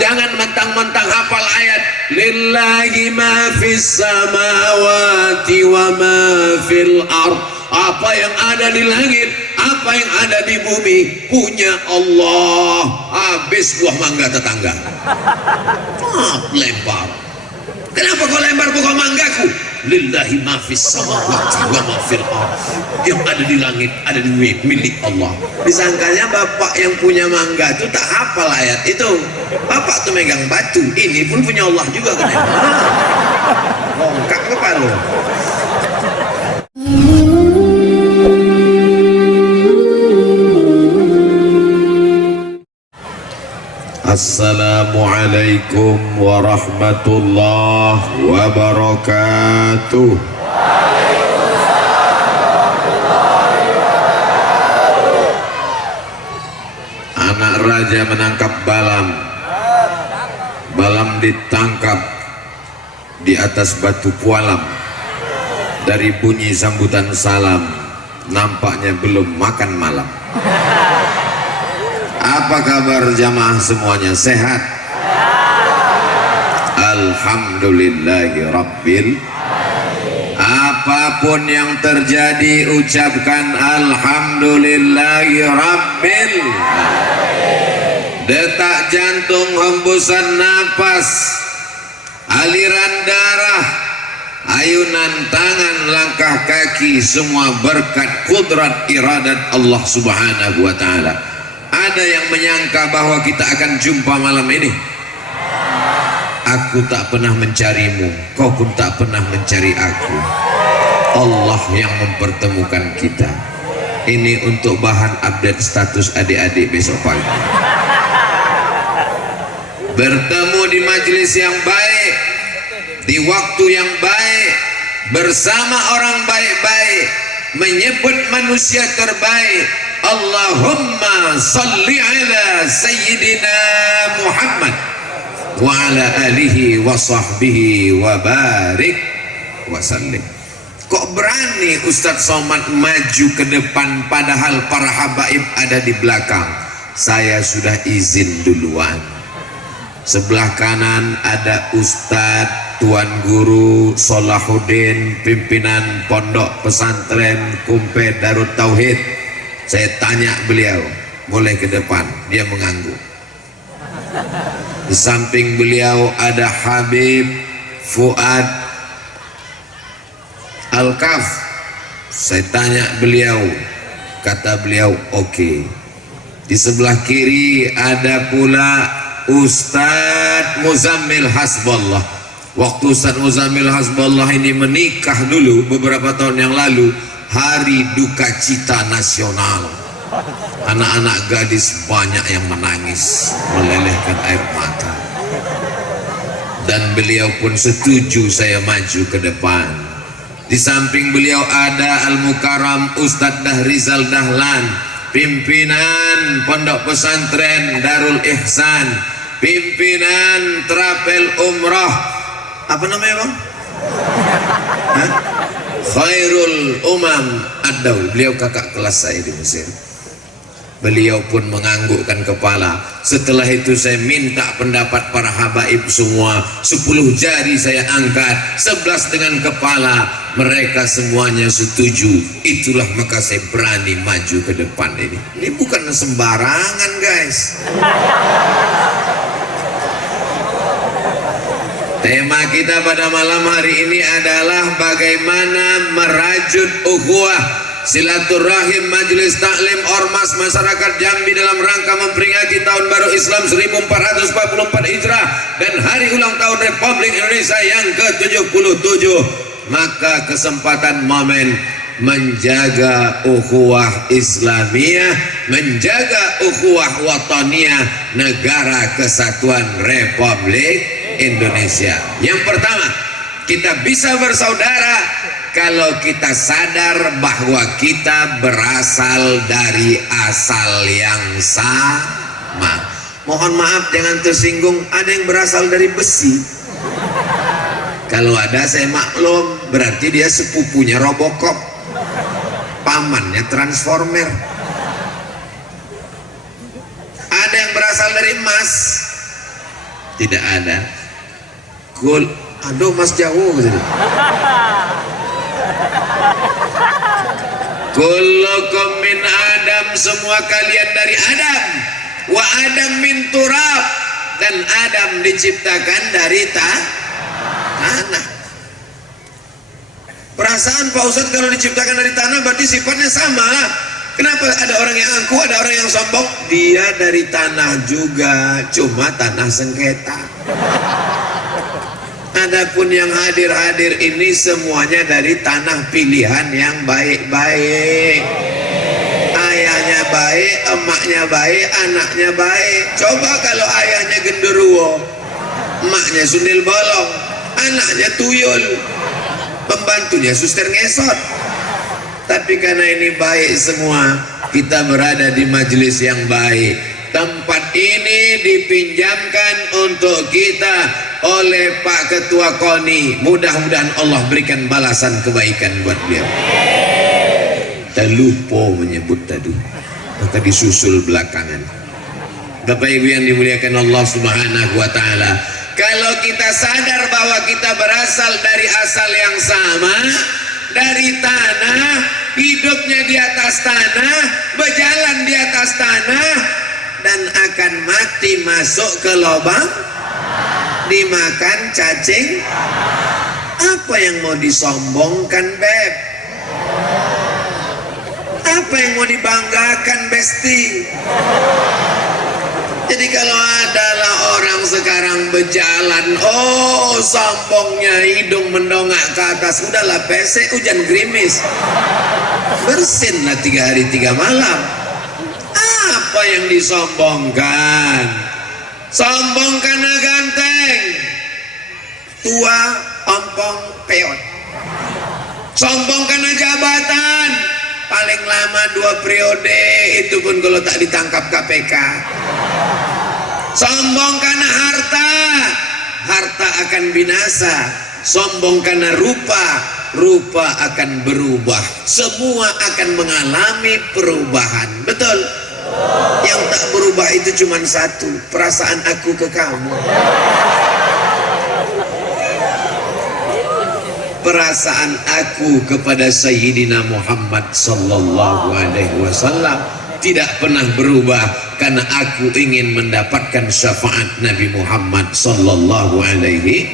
Jangan mentang-mentang hafal ayat lillahi ma fis samawati wa ma fil ard. Apa yang ada di langit, apa yang ada di bumi punya Allah. Habis buah mangga tetangga. Lempar. Kenapa kau lempar buah manggaku? Lillahi ma fis samawati wa ma fil ard. Yang ada di langit, ada di bumi milik Allah. Disangkanya bapak yang punya mangga itu tak hafal ayat itu. Bapak tuh megang batu, ini pun punya Allah juga kan. Bongkak kepala. Assalamualaikum warahmatullahi wabarakatuh. Anak raja menangkap balam. Balam ditangkap di atas batu pualam. Dari bunyi sambutan salam, nampaknya belum makan malam. Apa kabar jamaah semuanya, sehat? Alhamdulillahi Rabbil. Apapun yang terjadi ucapkan Alhamdulillahi Rabbil. Detak jantung, hembusan napas, aliran darah, ayunan tangan, langkah kaki, semua berkat kudrat iradat Allah subhanahu wa ta'ala. Ada yang menyangka bahwa kita akan jumpa malam ini? Aku tak pernah mencarimu, kau pun tak pernah mencari aku. Allah yang mempertemukan kita. Ini untuk bahan update status adik-adik besok pagi. Bertemu di majelis yang baik, di waktu yang baik, bersama orang baik-baik, menyebut manusia terbaik. Allahumma salli ala sayyidina Muhammad wa ala alihi wa sahbihi wa barik wa sallim. Kok berani Ustadz Somad maju ke depan padahal para habaib ada di belakang? Saya sudah izin duluan. Sebelah kanan ada Ustadz Tuan Guru Solahuddin, pimpinan Pondok Pesantren Kumpe Darut Tauhid. Saya tanya beliau, boleh ke depan? Dia mengangguk. Di samping beliau ada Habib Fuad Al-Kaf. Saya tanya beliau, kata beliau oke. Di sebelah kiri ada pula Ustadz Muzammil Hasballah. Waktu Ustadz Muzammil Hasballah ini menikah dulu beberapa tahun yang lalu, hari duka cita nasional. Anak-anak gadis banyak yang menangis, melelehkan air mata. Dan beliau pun setuju saya maju ke depan. Di samping beliau ada Al-Mukarram Ustadz Dahrizal Dahlan, pimpinan Pondok Pesantren Darul Ihsan, pimpinan Trapel Umrah. Apa namanya bang? Hah? Khairul Umam Ad-Daul. Beliau kakak kelas saya di Mesir. Beliau pun menganggukkan kepala. Setelah itu saya minta pendapat para habaib semua. 10 jari saya angkat, 11 dengan kepala. Mereka semuanya setuju. Itulah maka saya berani maju ke depan ini. Ini bukan sembarangan guys. Tema kita pada malam hari ini adalah bagaimana merajut ukhuwah silaturahim majelis taklim ormas masyarakat Jambi dalam rangka memperingati tahun baru Islam 1444 Hijrah dan hari ulang tahun Republik Indonesia yang ke-77. Maka kesempatan momen menjaga ukhuwah Islamiyah, menjaga ukhuwah wataniyah negara kesatuan Republik Indonesia. Yang pertama, kita bisa bersaudara kalau kita sadar bahwa kita berasal dari asal yang sama. Mohon maaf jangan tersinggung, ada yang berasal dari besi. Kalau ada saya maklum, berarti dia sepupunya Robocop, pamannya Transformer. Ada yang berasal dari emas, Tidak ada. Aduh Mas Jawo gitu. Kullukum min Adam, semua kalian dari Adam. Wa Adam min turab, dan Adam diciptakan dari tanah. Perasaan Pak Ustadz kalau diciptakan dari tanah berarti sifatnya sama lah. Kenapa ada orang yang angkuh, ada orang yang sombong? Dia dari tanah juga, cuma tanah sengketa. Adapun yang hadir-hadir ini semuanya dari tanah pilihan yang baik-baik. Ayahnya baik, emaknya baik, anaknya baik. Coba kalau ayahnya genderuwo, emaknya sundel bolong, anaknya tuyul, pembantunya suster ngesot. Tapi karena ini baik semua, kita berada di majelis yang baik. Tempat ini dipinjamkan untuk kita oleh Pak Ketua KONI. Mudah-mudahan Allah berikan balasan kebaikan buat beliau. Kita lupa menyebut tadi, maka disusul belakangan. Bapak Ibu yang dimuliakan Allah Subhanahu wa Ta'ala, kalau kita sadar bahwa kita berasal dari asal yang sama, dari tanah, hidupnya di atas tanah, berjalan di atas tanah, dan akan mati masuk ke lubang, dimakan cacing. Apa yang mau disombongkan, Beb? Apa yang mau dibanggakan, Besti? Jadi kalau adalah orang sekarang berjalan, oh sombongnya, hidung mendongak ke atas, udahlah pesek hujan gerimis, bersinlah 3 hari 3 malam. Apa yang disombongkan? Sombong karena ganteng, tua, ompong, peot. Sombong karena jabatan, paling lama 2 periode, itu pun kalau tak ditangkap KPK. Sombong karena harta, harta akan binasa. Sombong karena rupa, rupa akan berubah. Semua akan mengalami perubahan. Betul? Yang tak berubah itu cuma satu, perasaan aku ke kamu. Perasaan aku kepada Sayyidina Muhammad sallallahu alaihi wasallam tidak pernah berubah, karena aku ingin mendapatkan syafaat Nabi Muhammad sallallahu alaihi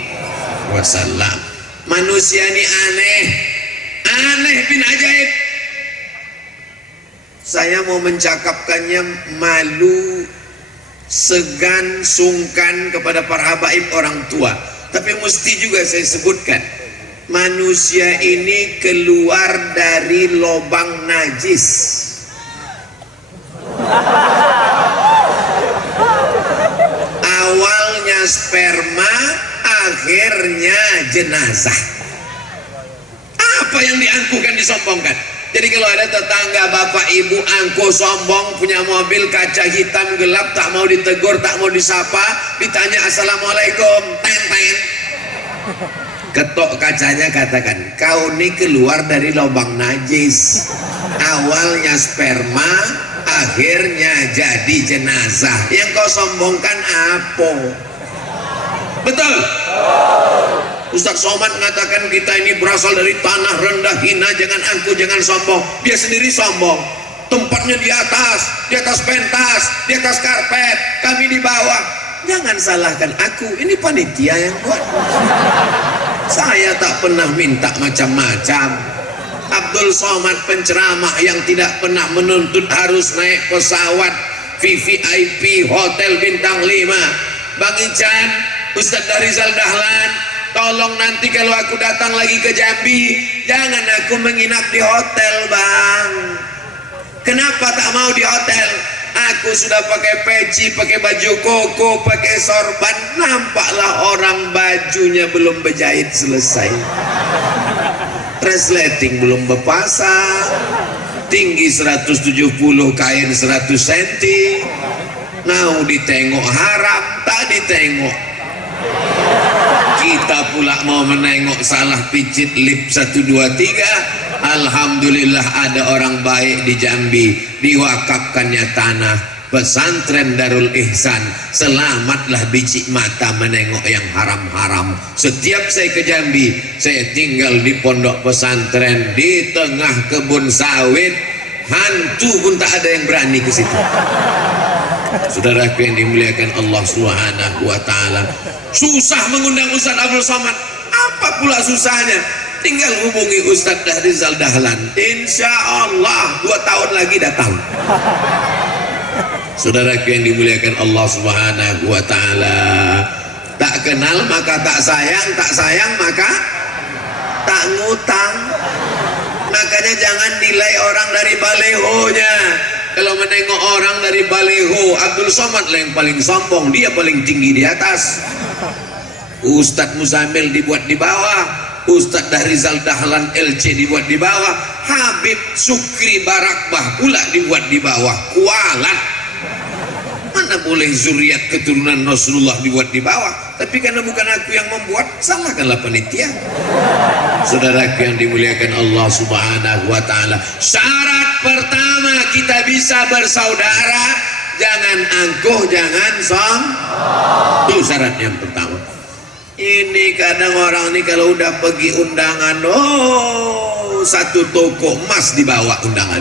wasallam. Manusia ini aneh, aneh bin ajaib. Saya mau mencakapkannya malu, segan, sungkan kepada para habaib orang tua, tapi mesti juga saya sebutkan. Manusia ini keluar dari lubang najis. Awalnya sperma, akhirnya jenazah. Apa yang diangkuhkan, disombongkan? Jadi kalau ada tetangga bapak ibu angkuh sombong, punya mobil kaca hitam gelap, tak mau ditegur, tak mau disapa, ditanya assalamualaikum, ten-ten, ketok kacanya, katakan, kau ini keluar dari lubang najis. Awalnya sperma, akhirnya jadi jenazah. Yang kau sombongkan apa? Betul? Ustaz Somad mengatakan kita ini berasal dari tanah rendah hina, jangan angkuh, jangan sombong. Dia sendiri sombong. Tempatnya di atas pentas, di atas karpet, kami di bawah. Jangan salahkan aku, ini panitia yang buat. Saya tak pernah minta macam-macam. Abdul Somad penceramah yang tidak pernah menuntut harus naik pesawat VVIP hotel bintang 5. Bang Ican, Ustadz Rizal Dahlan, tolong nanti kalau aku datang lagi ke Jambi, jangan aku menginap di hotel, Bang. Kenapa tak mau di hotel? Aku sudah pakai peci, pakai baju koko, pakai sorban, nampaklah orang bajunya belum berjahit selesai, resleting belum berpasang, tinggi 170, kain 100 cm. Mau ditengok haram, tak ditengok. Kita pula mau menengok, salah picit lip 1, 2, 3. Alhamdulillah ada orang baik di Jambi, diwakafkannya tanah, pesantren Darul Ihsan. Selamatlah biji mata menengok yang haram-haram. Setiap saya ke Jambi, saya tinggal di pondok pesantren di tengah kebun sawit, hantu pun tak ada yang berani ke situ. Saudaraku yang dimuliakan Allah Subhanahu wa taala, susah mengundang Ustaz Abdul Somad. Apa pula susahnya? Tinggal hubungi Ustaz Rizal Dahlan, insya Allah 2 tahun lagi datang. Saudaraku yang dimuliakan Allah Subhanahu wa taala, tak kenal maka tak sayang maka tak ngutang. Makanya jangan nilai orang dari balehonya. Kalau menengok orang dari baleho, Abdul Somad lah yang paling sombong, dia paling tinggi di atas. Ustadz Muzamil dibuat di bawah, Ustadz Rizal Dahlan LC dibuat di bawah, Habib Sukri Barakbah pula dibuat di bawah. Kualat. Mana boleh zuriat keturunan Rasulullah dibuat di bawah? Tapi karena bukan aku yang membuat, salahkanlah panitia. Saudaraku yang dimuliakan Allah Subhanahu wa taala, syarat pertama kita bisa bersaudara, jangan angkuh, jangan sombong. Itu syarat yang pertama. Ini kadang orang ini kalau udah pergi undangan, satu toko emas dibawa undangan,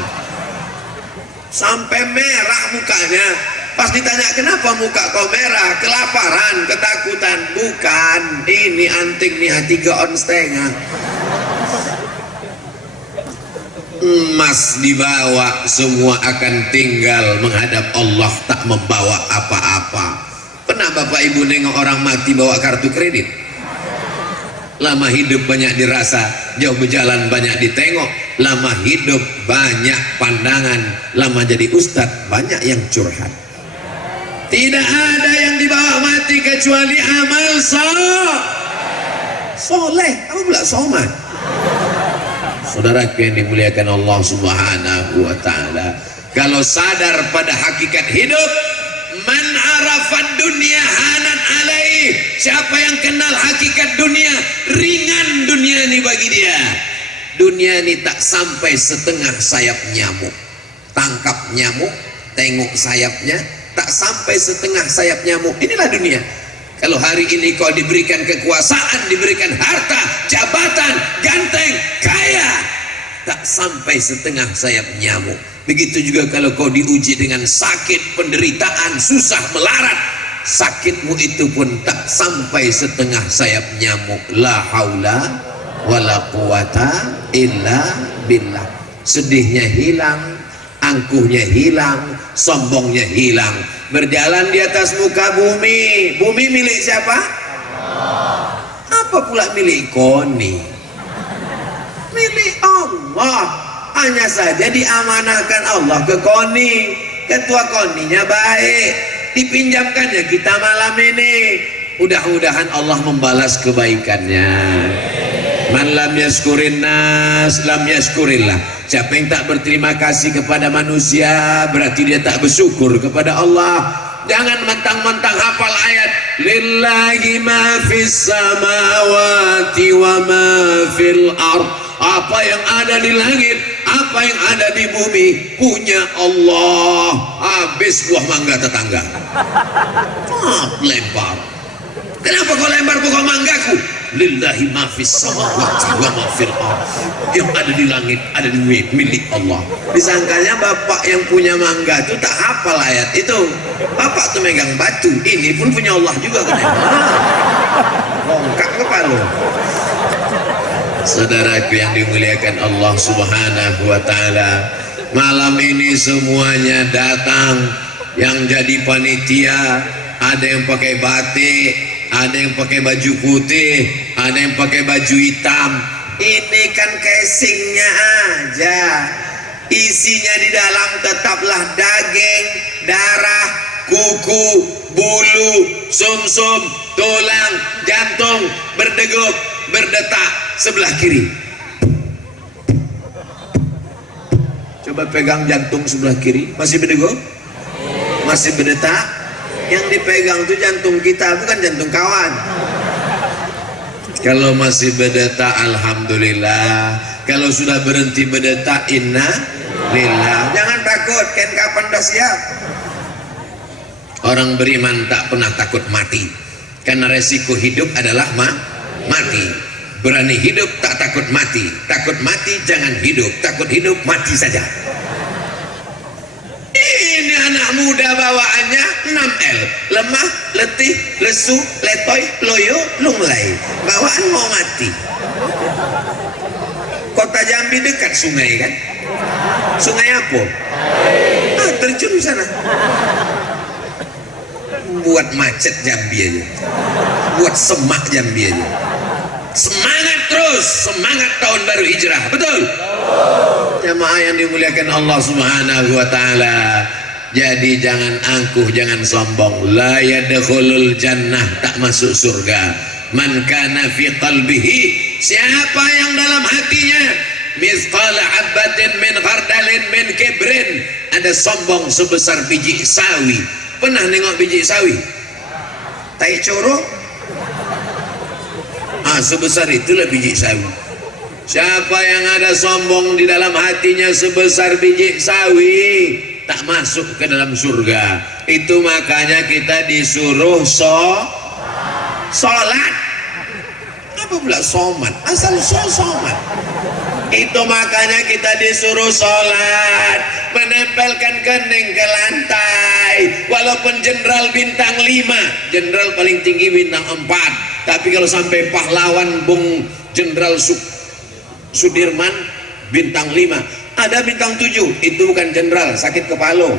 sampai merah mukanya. Pas ditanya kenapa muka kau merah, kelaparan, ketakutan. Bukan, ini anting nih 3 ons setengah. Emas dibawa, semua akan tinggal menghadap Allah, tak membawa apa-apa. Pernah Bapak Ibu nengok orang mati bawa kartu kredit? Lama hidup banyak dirasa, jauh berjalan banyak ditengok. Lama hidup banyak pandangan, lama jadi ustadz banyak yang curhat. Tidak ada yang dibawa mati kecuali amal soleh. Apa pula somad? Saudaraku yang dimuliakan Allah Subhanahu wa taala, kalau sadar pada hakikat hidup, man arafad dunia hanan alaih, siapa yang kenal hakikat dunia, ringan dunia ini bagi dia. Dunia ini tak sampai setengah sayap nyamuk. Tangkap nyamuk, tengok sayapnya, tak sampai setengah sayap nyamuk. Inilah dunia. Kalau hari ini kau diberikan kekuasaan, diberikan harta, jabatan, ganteng, kaya, tak sampai setengah sayap nyamuk. Begitu juga kalau kau diuji dengan sakit, penderitaan, susah, melarat, sakitmu itu pun tak sampai setengah sayap nyamuk. La haula wala quwata illa billah. Sedihnya hilang, angkuhnya hilang, sombongnya hilang. Berjalan di atas muka bumi. Bumi milik siapa? Apa pula milik Koni? Milik Allah. Hanya saja diamanahkan Allah ke Koni. Ketua Koninya baik, dipinjamkannya kita malam ini. Mudah-mudahan Allah membalas kebaikannya. Man lam yaskurin nas lam yaskurillah. Siapa yang tak berterima kasih kepada manusia, berarti dia tak bersyukur kepada Allah. Jangan mentang-mentang hafal ayat lillahi ma fis samawati wa ma fil ard. Apa yang ada di langit, apa yang ada di bumi punya Allah. Habis buah mangga tetangga, lempar. Kenapa kau lempar buah manggaku? Lillahi ma fis samawati wa ma fil ard. Yang ada di langit, ada di bumi, milik Allah. Disangkanya bapak yang punya mangga itu tak hafal ayat itu. Bapak tuh megang batu, ini pun punya Allah juga kan? Longkak kepala. Saudaraku yang dimuliakan Allah Subhanahu wa taala, malam ini semuanya datang. Yang jadi panitia ada yang pakai batik, ada yang pakai baju putih, ada yang pakai baju hitam. Ini kan casingnya aja, isinya di dalam tetaplah daging, darah, kuku, bulu, sumsum, tulang, jantung, berdegup, berdetak. Sebelah kiri, coba pegang jantung sebelah kiri, masih berdegup, masih berdetak. Yang dipegang itu jantung kita, bukan jantung kawan. Kalau masih berdetak, alhamdulillah. Kalau sudah berhenti berdetak, inna lillah. Jangan takut, kan kapan dah siap. Orang beriman tak pernah takut mati, karena resiko hidup adalah mati. Berani hidup tak takut mati, takut mati jangan hidup, takut hidup mati saja. Ini anak muda bawaannya 6L, lemah, letih, lesu, letoy, loyo, lunglai. Bawaan mau mati. Kota Jambi dekat sungai kan? Sungai apa? Terjun di sana. Buat macet Jambi aja, buat semak Jambi aja. Semangat terus, semangat tahun baru hijrah, betul? Jamaah yang dimuliakan Allah Subhanahu wa taala. Jadi jangan angkuh, jangan sombong. La yadkhulul jannah, tak masuk surga. Man kana fi qalbihi, siapa yang dalam hatinya mithqala habatin min khardalin min kibrin, ada sombong sebesar biji sawi. Pernah nengok biji sawi? Tai coro? Sebesar itulah biji sawi. Siapa yang ada sombong di dalam hatinya sebesar biji sawi, tak masuk ke dalam surga. Itu makanya kita disuruh sholat. Apa pula somat? Asal somat. Itu makanya kita disuruh sholat, menempelkan kening ke lantai. Walaupun jenderal bintang 5, jenderal paling tinggi bintang 4, tapi kalau sampai pahlawan Bung Jenderal Sudirman bintang 5, ada bintang 7, itu bukan jenderal, sakit kepala.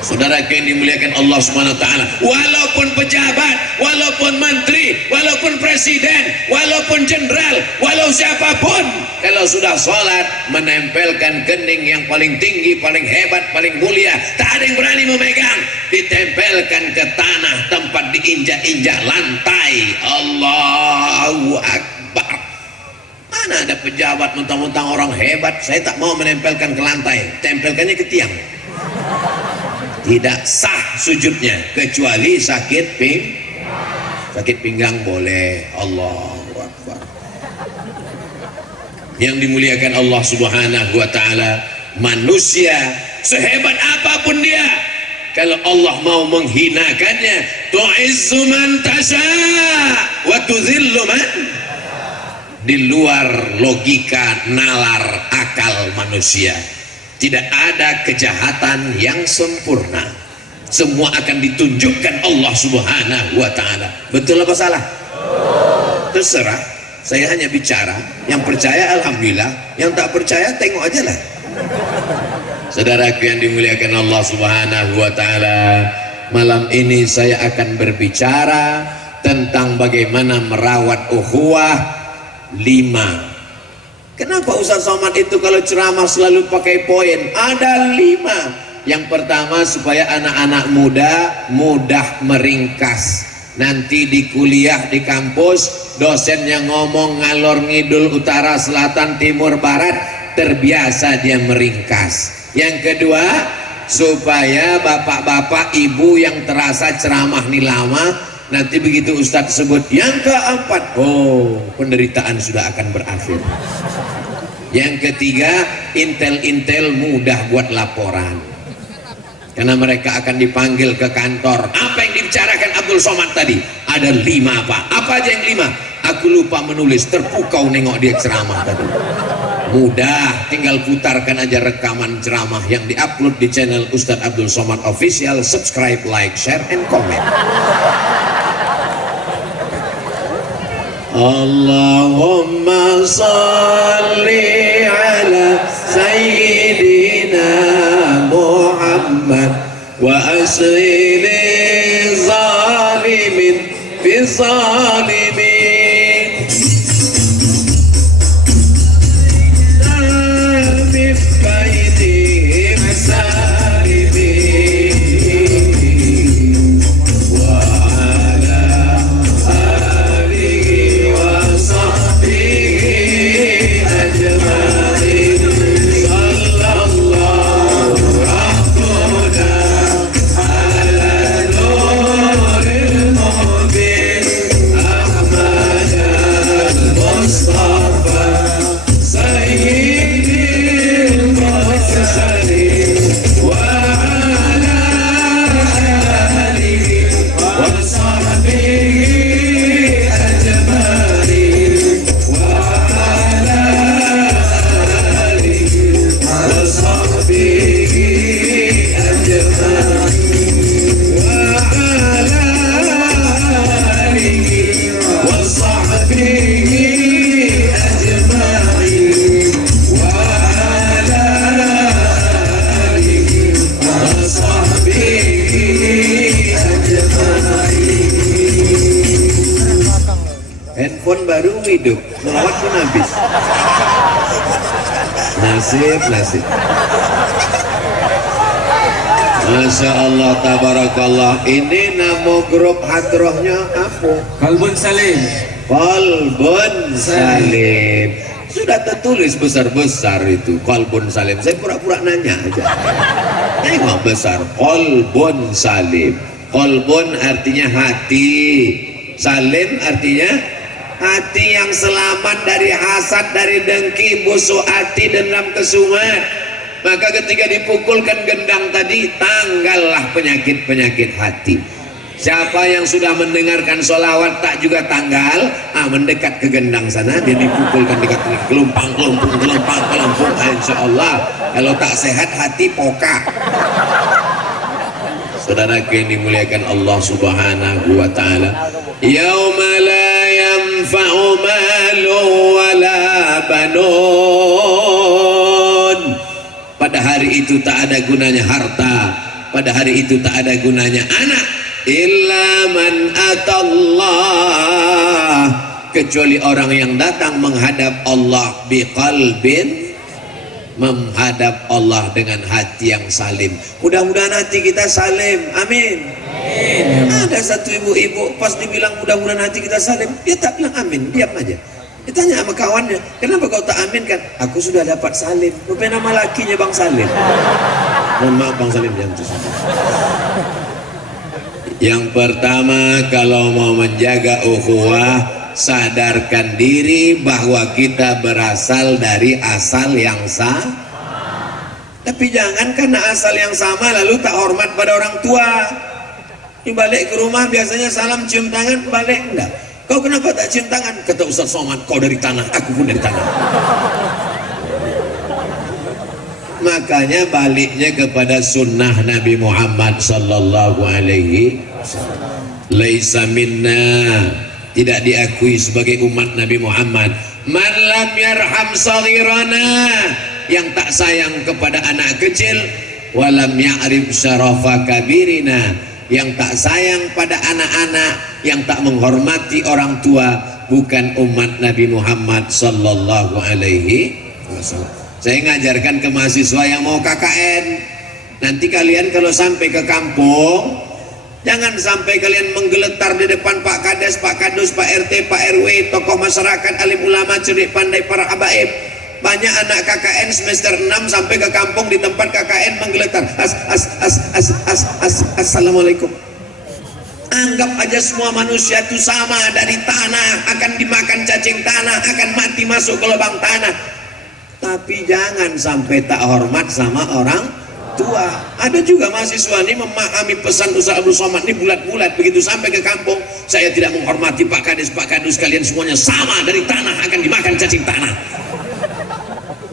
Saudara yang dimuliakan Allah Subhanahu wa taala, walaupun pejabat, walaupun menteri, walaupun presiden, walaupun jenderal, walau siapapun, kalau sudah sholat menempelkan kening yang paling tinggi, paling hebat, paling mulia, tak ada yang berani memegang, ditempelkan ke tanah tempat diinjak-injak lantai. Allahu Akbar. Mana ada pejabat mentang-mentang orang hebat, saya tak mau menempelkan ke lantai, tempelkannya ke tiang. Tidak sah sujudnya kecuali sakit pinggang boleh. Allahu Akbar. Yang dimuliakan Allah Subhanahu wa taala, manusia sehebat apapun dia, kalau Allah mau menghinakannya, tu'izzu man tasha wa tudhillu man, di luar logika nalar akal manusia. Tidak ada kejahatan yang sempurna. Semua akan ditunjukkan Allah Subhanahu wa taala. Betul apa salah? Terserah. Saya hanya bicara. Yang percaya alhamdulillah, yang tak percaya tengok aja lah. Saudaraku yang dimuliakan Allah Subhanahu wa taala, malam ini saya akan berbicara tentang bagaimana merawat ukhuwah 5. Kenapa Ustaz Somad itu kalau ceramah selalu pakai poin? Ada 5. Yang pertama, supaya anak-anak muda mudah meringkas. Nanti di kuliah, di kampus, dosennya ngomong ngalor ngidul, utara, selatan, timur, barat, terbiasa dia meringkas. Yang kedua, supaya bapak-bapak, ibu yang terasa ceramah ini lama, nanti begitu Ustadz sebut yang keempat, oh, penderitaan sudah akan berakhir. Yang ketiga, intel-intel mudah buat laporan, karena mereka akan dipanggil ke kantor. Apa yang dibicarakan Abdul Somad tadi? Ada 5 apa aja yang 5? Aku lupa menulis, terpukau nengok dia ceramah tadi. Mudah, tinggal putarkan aja rekaman ceramah yang diupload di channel Ustadz Abdul Somad Official. Subscribe, like, share, and comment. Allahumma salli ala sayyidina Muhammad wa asli zalimin fi zalimin. telepon baru hidup, melawat pun habis. Nasib. Masya Allah, tabarakallah. Ini nama grup hadrohnya apa? Qalbun Salim. Qalbun Salim. Sudah tertulis besar-besar itu Qalbun Salim. Saya pura-pura nanya aja. Tengok besar, Qalbun Salim. Qalbun artinya hati, Salim artinya hati yang selamat dari hasad, dari dengki, busuk hati, dendam, kesumat. Maka ketika dipukulkan gendang tadi, tanggallah penyakit-penyakit hati. Siapa yang sudah mendengarkan sholawat tak juga tanggal, mendekat ke gendang sana, dia dipukulkan dekat gelompang, insya Allah. Kalau tak sehat hati pokak. Saudara yang dimuliakan Allah Subhanahu wa Ta'ala, yauma la yanfa'u malu wala banun. Pada hari itu tak ada gunanya harta, pada hari itu tak ada gunanya anak, illa man atallah, kecuali orang yang datang menghadap Allah biqalbin, menghadap Allah dengan hati yang salim. Mudah-mudahan hati kita salim, amin. Ada satu ibu-ibu pas dibilang mudah-mudahan hati kita salim, dia tak bilang amin, diam aja. Ditanya sama kawannya, kenapa kau tak amin kan? Aku sudah dapat salim. Rupanya nama lakinya Bang Salim. Mohon maaf Bang Salim, jangan tuh. Yang pertama, kalau mau menjaga ukhuwah, sadarkan diri bahwa kita berasal dari asal yang sama. Tapi jangan karena asal yang sama lalu tak hormat pada orang tua. Di balik ke rumah biasanya salam cium tangan, balik enggak. Kau kenapa tak cium tangan? Kata Ustaz Somad, kau dari tanah, aku pun dari tanah. Makanya baliknya kepada sunnah Nabi Muhammad sallallahu alaihi wasallam. Laisa minna, tidak diakui sebagai umat Nabi Muhammad. Man lam yarham saghirana, yang tak sayang kepada anak kecil, walam ya'rif syarafa kabirina, yang tak sayang pada anak-anak, yang tak menghormati orang tua, bukan umat Nabi Muhammad sallallahu alaihi wasallam. Saya ngajarkan ke mahasiswa yang mau KKN, nanti kalian kalau sampai ke kampung, jangan sampai kalian menggeletar di depan Pak Kades, Pak Kadus, Pak RT, Pak RW, tokoh masyarakat, alim ulama, cerdik pandai, para habaib. Banyak anak KKN semester 6 sampai ke kampung di tempat KKN menggeletar. Assalamualaikum. Anggap aja semua manusia itu sama, dari tanah, akan dimakan cacing tanah, akan mati masuk ke lubang tanah. Tapi jangan sampai tak hormat sama orang tua. Ada juga mahasiswa ini memahami pesan Ustaz Abdul Somad ini bulat-bulat, begitu sampai ke kampung, saya tidak menghormati Pak Kades, Pak Kadus, kalian semuanya sama, dari tanah, akan dimakan cacing tanah.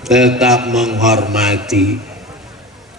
Tetap menghormati.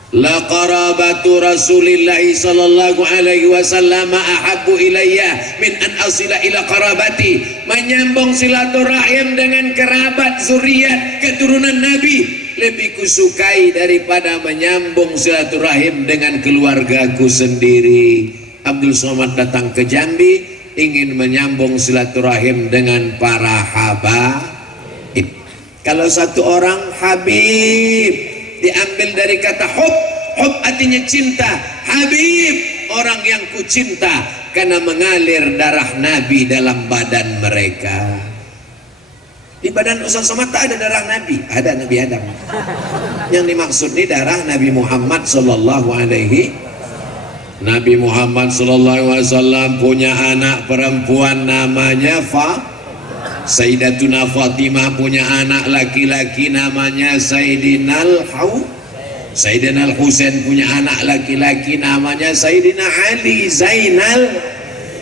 La qarabatu Rasulillah sallallahu alaihi wasallam ahabbu ilayya min an asila ila qarabati. Menyambung silaturahim dengan kerabat zuriat keturunan Nabi lebih kusukai daripada menyambung silaturahim dengan keluargaku sendiri. Abdul Somad datang ke Jambi ingin menyambung silaturahim dengan para habaib. Kalau satu orang habib diambil dari kata hub, hub artinya cinta, habib orang yang ku cinta karena mengalir darah Nabi dalam badan mereka. Di badan Ustaz Somad tak ada darah Nabi, ada Nabi Adam. Yang dimaksud ini darah Nabi Muhammad sallallahu alaihi. Nabi Muhammad sallallahu alaihi wasallam punya anak perempuan namanya Sayyidatuna Fatimah punya anak laki-laki namanya Sayyidina Al-Husain punya anak laki-laki namanya Sayyidina Ali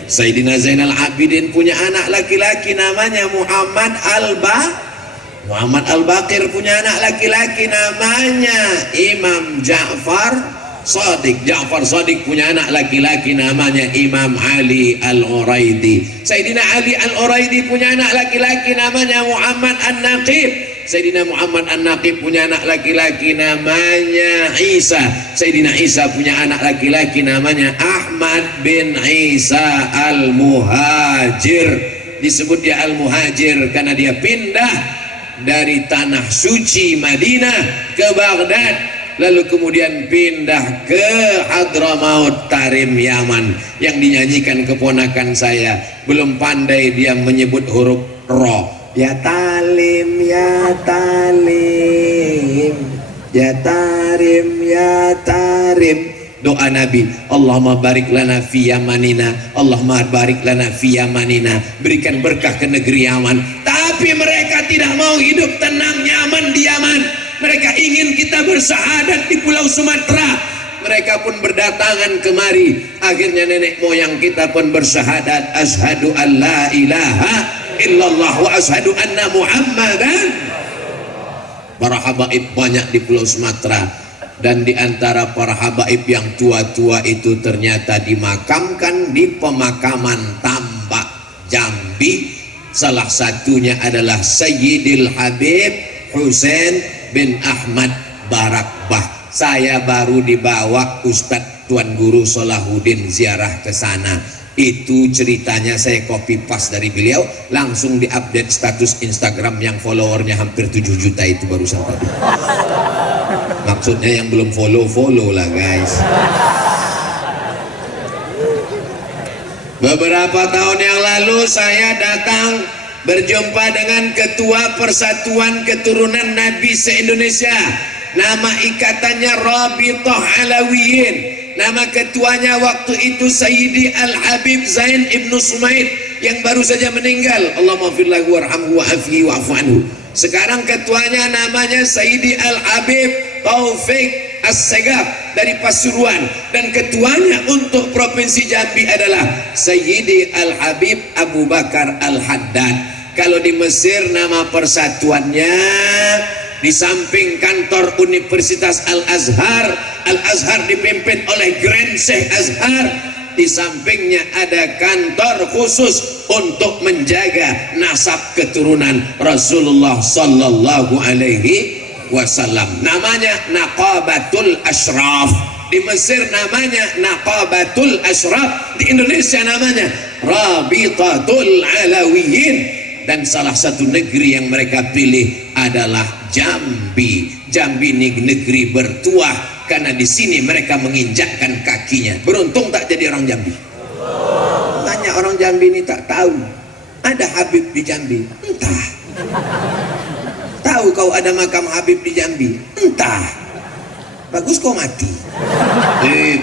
Sayyidina Zainal Abidin punya anak laki-laki namanya Muhammad Al-Baqir punya anak laki-laki namanya Imam Ja'far Sadiq punya anak laki-laki namanya Imam Ali Al-Uraidi. Sayyidina Ali Al-Uraidi punya anak laki-laki namanya Muhammad An-Naqib. Sayyidina Muhammad An-Naqib punya anak laki-laki namanya Isa. Sayyidina Isa punya anak laki-laki namanya Ahmad bin Isa Al-Muhajir. disebut dia al-muhajir karena dia pindah dari tanah suci Madinah ke Baghdad, lalu kemudian pindah ke Hadramaut Tarim Yaman yang dinyanyikan keponakan saya. Belum pandai dia menyebut huruf ro. Ya talim, ya talim, ya tarim, ya tarim. Doa Nabi, Allahumma barik lana fi yamanina, Allahumma barik lana fi yamanina, berikan berkah ke negeri Yaman. Tapi mereka tidak mau hidup tenang nyaman di Yaman. Mereka ingin kita bersahadat di Pulau Sumatera. Mereka pun berdatangan kemari. Akhirnya nenek moyang kita pun bersyahadat, asyhadu an la ilaha illallah wa asyhadu anna muhammadan. Para habaib banyak di Pulau Sumatera. Dan di antara para habaib yang tua-tua itu ternyata dimakamkan di pemakaman Tambak Jambi. Salah satunya adalah Sayyidil Habib Husain bin Ahmad Barakbah. Saya baru dibawa Ustadz Tuan Guru Salahuddin ziarah ke sana. Itu ceritanya saya copy paste dari beliau, langsung diupdate status Instagram yang followernya hampir 7 juta itu barusan tadi. Maksudnya yang belum follow lah guys. Beberapa tahun yang lalu saya datang berjumpa dengan Ketua Persatuan Keturunan Nabi se-Indonesia. Nama ikatannya Rabithah Alawiyin. Nama ketuanya waktu itu Sayyidi Al-Habib Zain Ibnu Sumaid yang baru saja meninggal. Allahumma fir lahu warhamhu wa'afihi wa'fu anhu. Sekarang ketuanya namanya Sayyidi Al-Habib Taufik As-Segaf dari Pasuruan, dan ketuanya untuk Provinsi Jambi adalah Sayyidi Al-Habib Abu Bakar Al-Haddad. Kalau di Mesir nama persatuannya, di samping kantor Universitas Al-Azhar, Al-Azhar dipimpin oleh Grand Sheikh Azhar, di sampingnya ada kantor khusus untuk menjaga nasab keturunan Rasulullah sallallahu alaihi wasallam. Namanya Naqabatul Ashraf. Di Mesir namanya Naqabatul Ashraf, di Indonesia namanya Rabitatul Alawiyin. Dan salah satu negeri yang mereka pilih adalah Jambi. Jambi ini negeri bertuah karena di sini mereka menginjakkan kakinya. Beruntung tak jadi orang Jambi. Tanya orang Jambi ini tak tahu ada Habib di Jambi, entah. Tahu kau ada makam Habib di Jambi, entah. Bagus kau mati.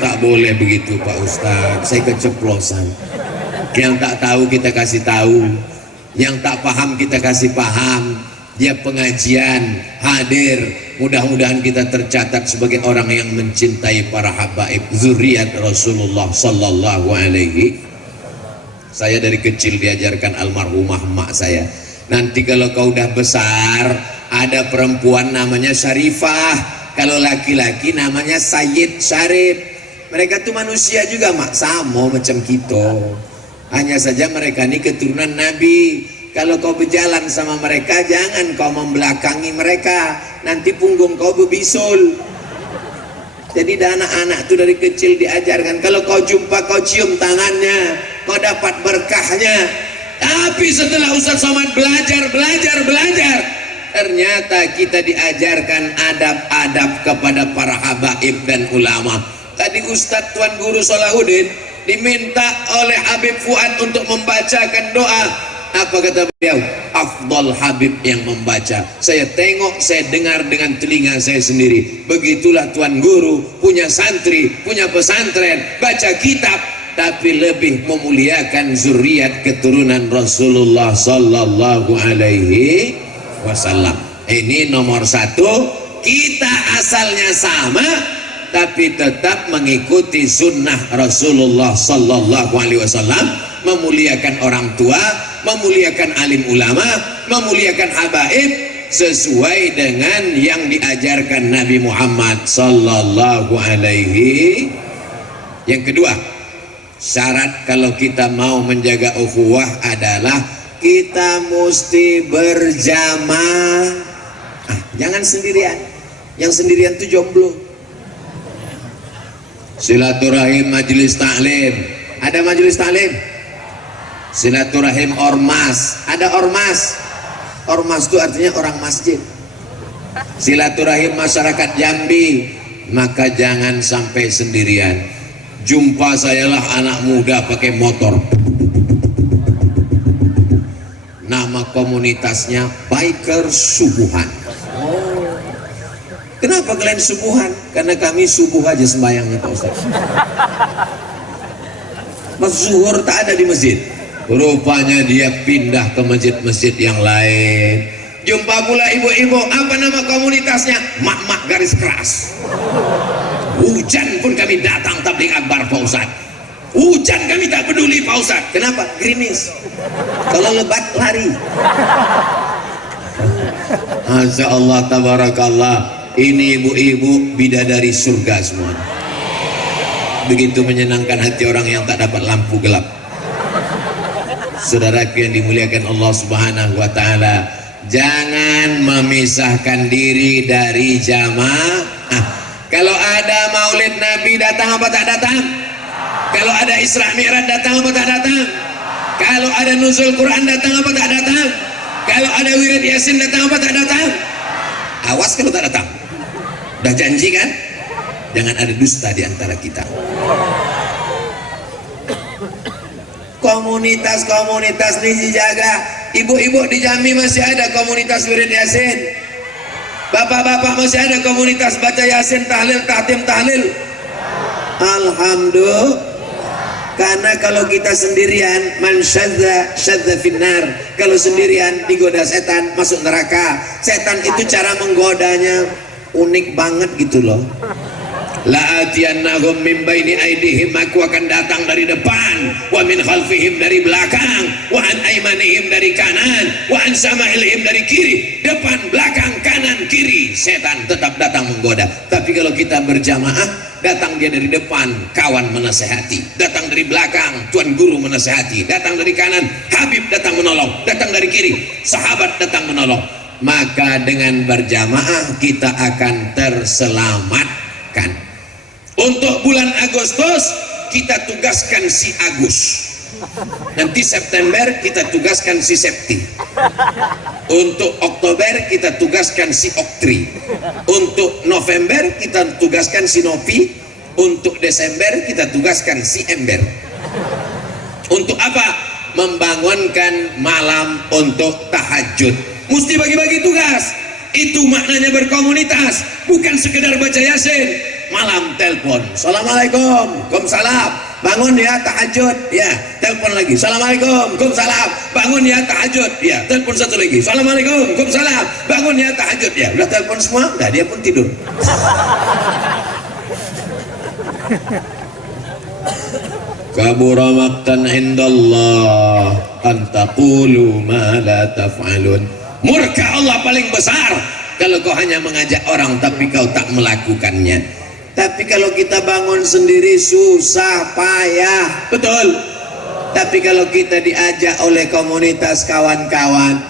Tak boleh begitu Pak Ustadz, saya keceplosan. Yang tak tahu kita kasih tahu, yang tak paham kita kasih paham. Dia pengajian hadir, mudah-mudahan kita tercatat sebagai orang yang mencintai para habaib zuriat Rasulullah sallallahu alaihi. Saya dari kecil diajarkan almarhumah emak saya, nanti kalau kau udah besar ada perempuan namanya Syarifah, kalau laki-laki namanya Sayyid Syarif. Mereka tuh manusia juga mak, sama macam kita, hanya saja mereka ini keturunan Nabi. Kalau kau berjalan sama mereka, jangan kau membelakangi mereka, nanti punggung kau berbisul. Jadi anak-anak itu dari kecil diajarkan, kalau kau jumpa kau cium tangannya, kau dapat berkahnya. Tapi setelah Ustaz Somad belajar, ternyata kita diajarkan adab-adab kepada para habaib dan ulama. Tadi Ustadz Tuan Guru Salahuddin diminta oleh Habib Fuad untuk membacakan doa. Apa kata beliau? Afdal Habib yang membaca. Saya tengok, saya dengar dengan telinga saya sendiri. Begitulah Tuan Guru punya santri, punya pesantren, baca kitab, tapi lebih memuliakan zuriat keturunan Rasulullah sallallahu alaihi wasallam. Ini nomor satu. Kita asalnya sama, tapi tetap mengikuti sunnah Rasulullah sallallahu alaihi wasallam, memuliakan orang tua, memuliakan alim ulama, memuliakan habaib sesuai dengan yang diajarkan Nabi Muhammad sallallahu alaihi. Yang kedua, syarat kalau kita mau menjaga ukhuwah adalah kita mesti berjamaah. Jangan sendirian. Yang sendirian itu jomblo. Silaturahim majelis taklim. Ada majelis taklim? Silaturahim ormas, ada ormas. Ormas itu artinya orang masjid. Silaturahim masyarakat Jambi, maka jangan sampai sendirian. Jumpa sayalah anak muda pakai motor. Nama komunitasnya Biker Subuhan. Kenapa kalian subuhan? Karena kami subuh aja sembahyangnya Pak Ustaz. Mas zuhur tak ada di masjid. Rupanya dia pindah ke masjid-masjid yang lain. Jumpa pula ibu-ibu, apa nama komunitasnya? Mak-mak garis keras. Hujan pun kami datang tabligh akbar Pak Ustaz. Hujan kami tak peduli Pak Ustaz. Kenapa? Gerimis. Kalau lebat lari. Masya Allah, tabarakallah. Ini ibu-ibu bidadari surga semua. Begitu menyenangkan hati orang yang tak dapat lampu gelap. Saudaraku yang dimuliakan Allah Subhanahu wa taala, jangan memisahkan diri dari jamaah. Kalau ada Maulid Nabi datang apa tak datang? Kalau ada Isra Mi'raj datang apa tak datang? Kalau ada nuzul Quran datang apa tak datang? Kalau ada wirid Yasin datang apa tak datang? Awas kalau tak datang. Udah janji kan? Jangan ada dusta di antara kita. Komunitas-komunitas ini dijaga. Ibu-ibu di Jambi masih ada komunitas wirid Yasin. Bapak-bapak masih ada komunitas baca Yasin, tahlil, tahtim, tahlil. Alhamdulillah. Karena kalau kita sendirian, man syadza syadza finnar. Kalau sendirian digoda setan, masuk neraka. Setan itu cara menggodanya unik banget gitu loh. La'atiyannahum min baini aidihim, aku akan datang dari depan, wa min khalfihim dari belakang, wa an aimanihim dari kanan, wa an samailihim dari kiri. Depan, belakang, kanan, kiri, setan tetap datang menggoda. Tapi kalau kita berjamaah, datang dia dari depan, kawan menasehati. Datang dari belakang, tuan guru menasehati. Datang dari kanan, Habib datang menolong. Datang dari kiri, sahabat datang menolong. Maka dengan berjamaah kita akan terselamatkan. Untuk bulan Agustus kita tugaskan si Agus. Nanti September kita tugaskan si Septi. Untuk Oktober kita tugaskan si Oktri. Untuk November kita tugaskan si Novi. Untuk Desember kita tugaskan si Ember. Untuk apa? Membangunkan malam untuk tahajud. Mesti bagi-bagi tugas. Itu maknanya berkomunitas, bukan sekedar baca Yasin. Malam telepon, assalamualaikum, waalaikumsalam, bangun ya tahajud, ya telepon lagi, assalamualaikum, waalaikumsalam, bangun ya tahajud, ya telepon satu lagi, assalamualaikum, waalaikumsalam, bangun ya tahajud, ya udah telepon semua, udah dia pun tidur. Kabura maqtan indallah an taqulu ma la taf'alun. Murka Allah paling besar kalau kau hanya mengajak orang tapi kau tak melakukannya. Tapi kalau kita bangun sendiri susah payah, betul. Tapi kalau kita diajak oleh komunitas kawan-kawan,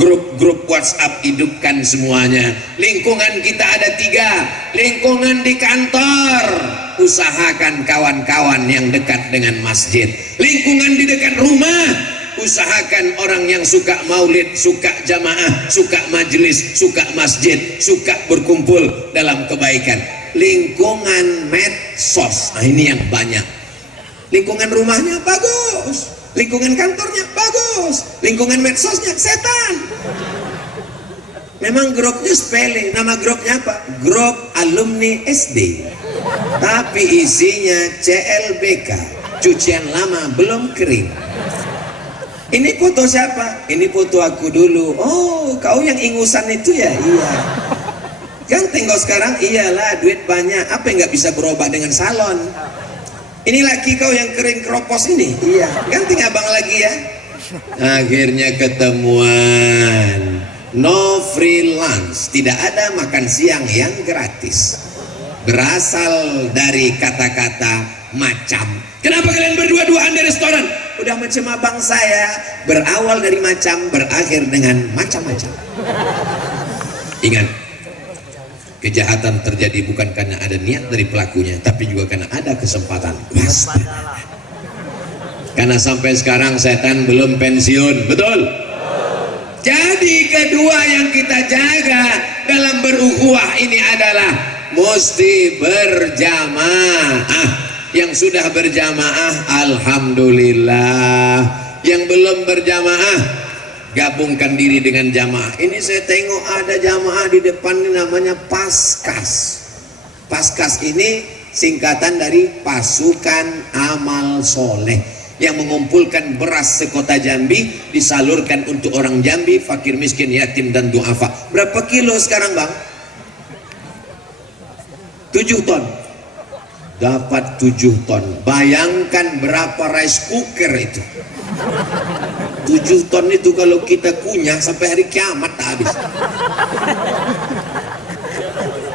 grup-grup WhatsApp, hidupkan semuanya. Lingkungan kita ada 3. Lingkungan di kantor, usahakan kawan-kawan yang dekat dengan masjid. Lingkungan di dekat rumah, usahakan orang yang suka maulid, suka jamaah, suka majelis, suka masjid, suka berkumpul dalam kebaikan. Lingkungan medsos, nah ini yang banyak. Lingkungan rumahnya bagus, lingkungan kantornya bagus, lingkungan medsosnya setan. Memang grupnya sepele, nama grupnya apa? Grup alumni SD, tapi isinya CLBK, cucian lama belum kering. Ini foto siapa? Ini foto aku dulu. Oh, kau yang ingusan itu ya? Iya. Ganteng kau sekarang? Iyalah, duit banyak. Apa yang nggak bisa berubah dengan salon? Ini laki kau yang kering keropos ini? Iya. Ganteng abang lagi ya? Akhirnya ketemuan. No free lunch. Tidak ada makan siang yang gratis. Berasal dari kata-kata macam. Kenapa kalian berdua-duaan di restoran? Udah macam abang saya. Berawal dari macam, berakhir dengan macam-macam. Ingat, kejahatan terjadi bukan karena ada niat dari pelakunya, tapi juga karena ada kesempatan. Karena sampai sekarang setan belum pensiun, betul? Jadi kedua yang kita jaga dalam berukhuwah ini adalah mesti berjamaah. Yang sudah berjamaah alhamdulillah, yang belum berjamaah gabungkan diri dengan jamaah. Ini saya tengok ada jamaah di depan ini namanya Paskas. Paskas ini singkatan dari pasukan amal soleh, yang mengumpulkan beras sekota Jambi disalurkan untuk orang Jambi, fakir miskin, yatim dan duafa. Berapa kilo sekarang bang? 7 ton. Dapat 7 ton. Bayangkan berapa rice cooker itu. 7 ton itu kalau kita kunyah sampai hari kiamat tak habis.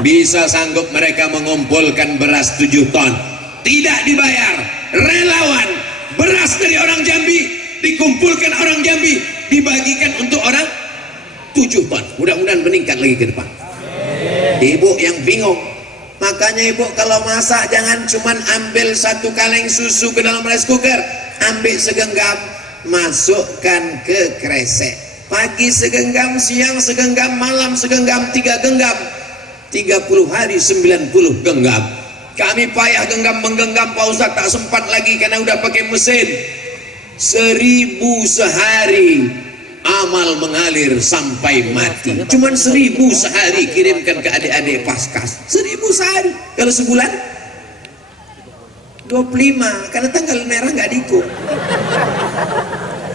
Bisa sanggup mereka mengumpulkan beras 7 ton, tidak dibayar, relawan. Beras dari orang Jambi dikumpulkan orang Jambi, dibagikan untuk orang 7 ton. Mudah-mudahan meningkat lagi ke depan. Ibu yang bingung, makanya ibu kalau masak jangan cuman ambil 1 kaleng susu ke dalam rice cooker, ambil segenggam, masukkan ke kresek. Pagi segenggam, siang segenggam, malam segenggam, 3 genggam. 30 hari 90 genggam. Kami payah genggam menggenggam Pak Ustaz, tak sempat lagi karena udah pakai mesin. 1000 sehari amal mengalir sampai mati. Cuman 1000 sehari kirimkan ke adik-adik Paskas. 1000 sehari. Kalau sebulan 25, karena tanggal merah nggak dihitung.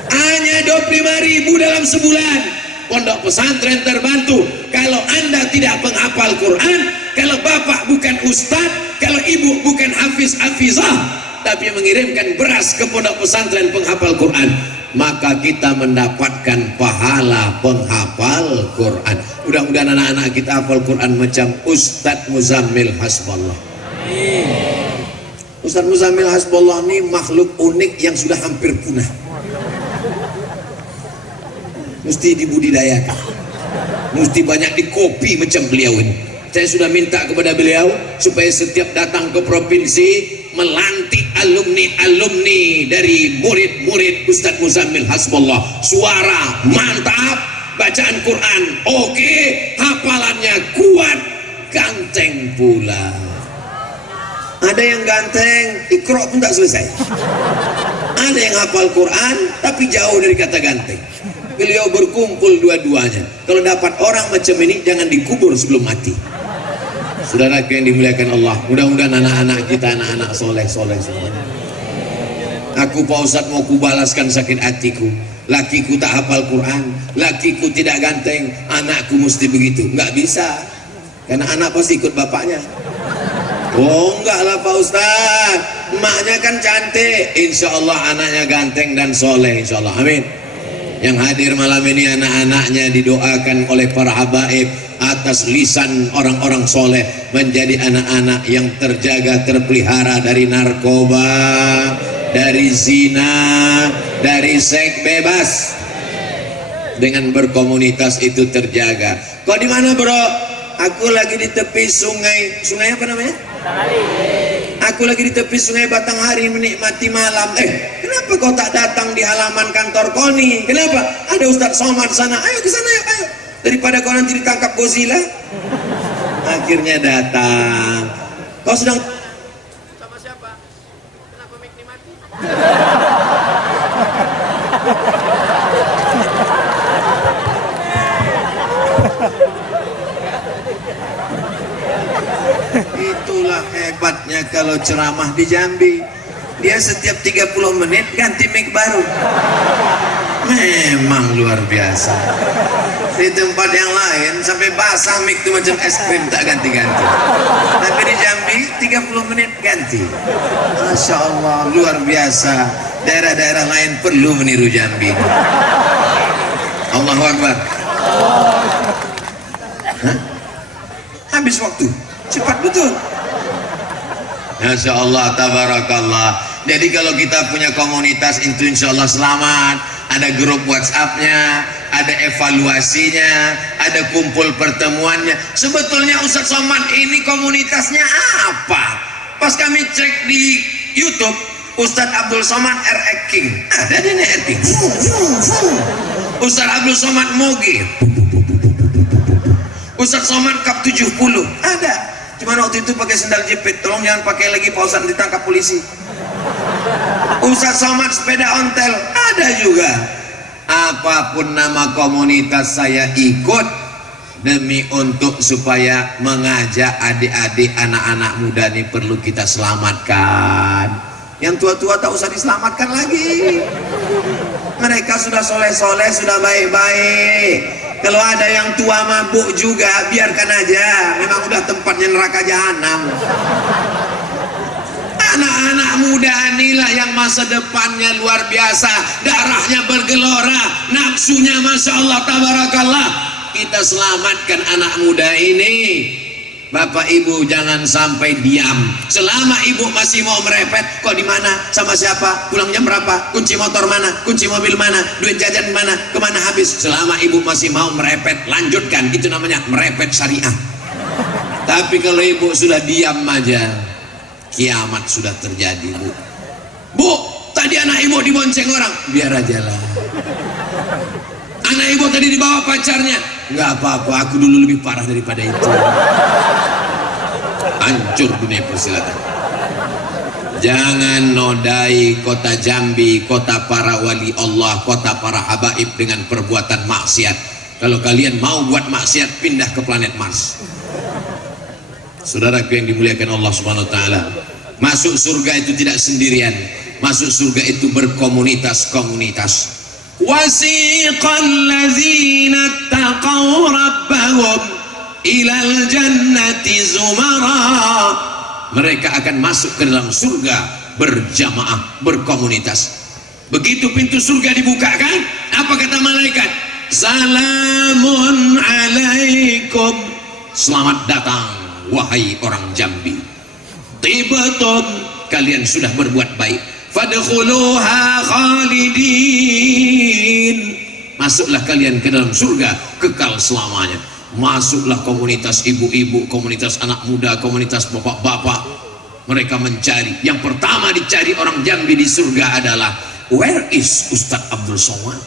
Hanya 25.000 dalam sebulan. Pondok pesantren terbantu. Kalau anda tidak penghafal Quran, kalau bapak bukan ustaz, kalau ibu bukan hafizah, tapi mengirimkan beras ke pondok pesantren penghafal Quran, maka kita mendapatkan pahala penghafal Quran. Mudah-mudahan anak-anak kita hafal Quran macam Ustadz Muzammil Hasballah. Ustadz Muzammil Hasballah ini makhluk unik yang sudah hampir punah. Mesti dibudidayakan, mesti banyak dikopi macam beliau ini. Saya sudah minta kepada beliau supaya setiap datang ke provinsi melantik alumni dari murid-murid Ustadz Muzammil Hasballah. Suara mantap, bacaan Quran oke, hafalannya kuat, ganteng pula. Ada yang ganteng, Iqra pun tak selesai. Ada yang hafal Quran tapi jauh dari kata ganteng. Beliau berkumpul dua-duanya. Kalau dapat orang macam ini jangan dikubur sebelum mati. Saudara yang dimuliakan Allah, mudah-mudahan anak-anak kita anak-anak soleh semuanya. Aku Pak Ustadz mau kubalaskan sakit hatiku. Lakiku tak hafal Quran, lakiku tidak ganteng, anakku mesti begitu. Nggak bisa, karena anak pasti ikut bapaknya. Oh enggak lah Pak Ustadz, emaknya kan cantik, insya Allah anaknya ganteng dan soleh, insya Allah, amin. Yang hadir malam ini anak-anaknya didoakan oleh para habaib atas lisan orang-orang soleh menjadi anak-anak yang terjaga, terpelihara dari narkoba, dari zina, dari seks bebas. Dengan berkomunitas itu terjaga. Kok di mana bro? Aku lagi di tepi sungai apa namanya? Aku lagi di tepi sungai Batanghari menikmati malam. Kenapa kau tak datang di halaman kantor KONI? Kenapa? Ada Ustadz Somad sana. Ayo ke sana, ayo. Daripada kau nanti ditangkap Godzilla. Akhirnya datang. Kau sedang sama siapa? Kenapa mic-nya mati? Itulah hebatnya kalau ceramah di Jambi. Dia setiap 30 menit ganti mic baru. Memang luar biasa. Di tempat yang lain sampai basah mic itu macam es krim tak ganti-ganti. Tapi di Jambi 30 menit ganti. Masya Allah, luar biasa. Daerah-daerah lain perlu meniru Jambi. Allahu Akbar. Hah? Habis waktu. Cepat betul. Masya Allah, tabarakallah. Jadi kalau kita punya komunitas itu insya Allah selamat. Ada grup WhatsApp-nya, ada evaluasinya, ada kumpul pertemuannya. Sebetulnya Ustadz Somad ini komunitasnya apa? Pas kami cek di YouTube, Ustadz Abdul Somad RX King, ada di RX King. Ustadz Abdul Somad Moge, Ustadz Somad Kap 70, ada. Cuman waktu itu pakai sendal jepit, tolong jangan pakai lagi Pak Ustadz, ditangkap polisi. Ustadz Somad sepeda ontel, ada juga. Apapun nama komunitas saya ikut, demi untuk supaya mengajak adik-adik anak-anak muda ini perlu kita selamatkan. Yang tua-tua tak usah diselamatkan lagi, mereka sudah soleh-soleh, sudah baik-baik. Kalau ada yang tua mabuk juga biarkan aja, memang udah tempatnya neraka jahanam. Anak-anak muda inilah yang masa depannya luar biasa, darahnya bergelora, nafsunya masya Allah tabarakallah. Kita selamatkan anak muda ini. Bapak ibu jangan sampai diam. Selama ibu masih mau merepet, kok di mana, sama siapa, pulang jam berapa, kunci motor mana, kunci mobil mana, duit jajan mana, kemana habis. Selama ibu masih mau merepet, lanjutkan. Itu namanya merepet syariah. Tapi kalau ibu sudah diam aja, kiamat sudah terjadi. Bu, tadi anak ibu dibonceng orang, biar aja lah. Anak ibu tadi dibawa pacarnya, nggak apa-apa, aku dulu lebih parah daripada itu. Hancur dunia persilatan. Jangan nodai kota Jambi, kota para wali Allah, kota para habaib dengan perbuatan maksiat. Kalau kalian mau buat maksiat, pindah ke planet Mars. Saudaraku yang dimuliakan Allah Subhanahu wa taala, masuk surga itu tidak sendirian. Masuk surga itu berkomunitas-komunitas. Wasiqal ladzina taqaw rabbahum ilal jannati zumara. Mereka akan masuk ke dalam surga berjamaah, berkomunitas. Begitu pintu surga dibukakan, apa kata malaikat? Salamun alaikum, selamat datang wahai orang Jambi. Tibatum, kalian sudah berbuat baik. Fadkhuluha khalidin, masuklah kalian ke dalam surga kekal selamanya. Masuklah komunitas ibu-ibu, komunitas anak muda, komunitas bapak-bapak. Mereka mencari, yang pertama dicari orang Jambi di surga adalah, where is Ustadz Abdul Somad?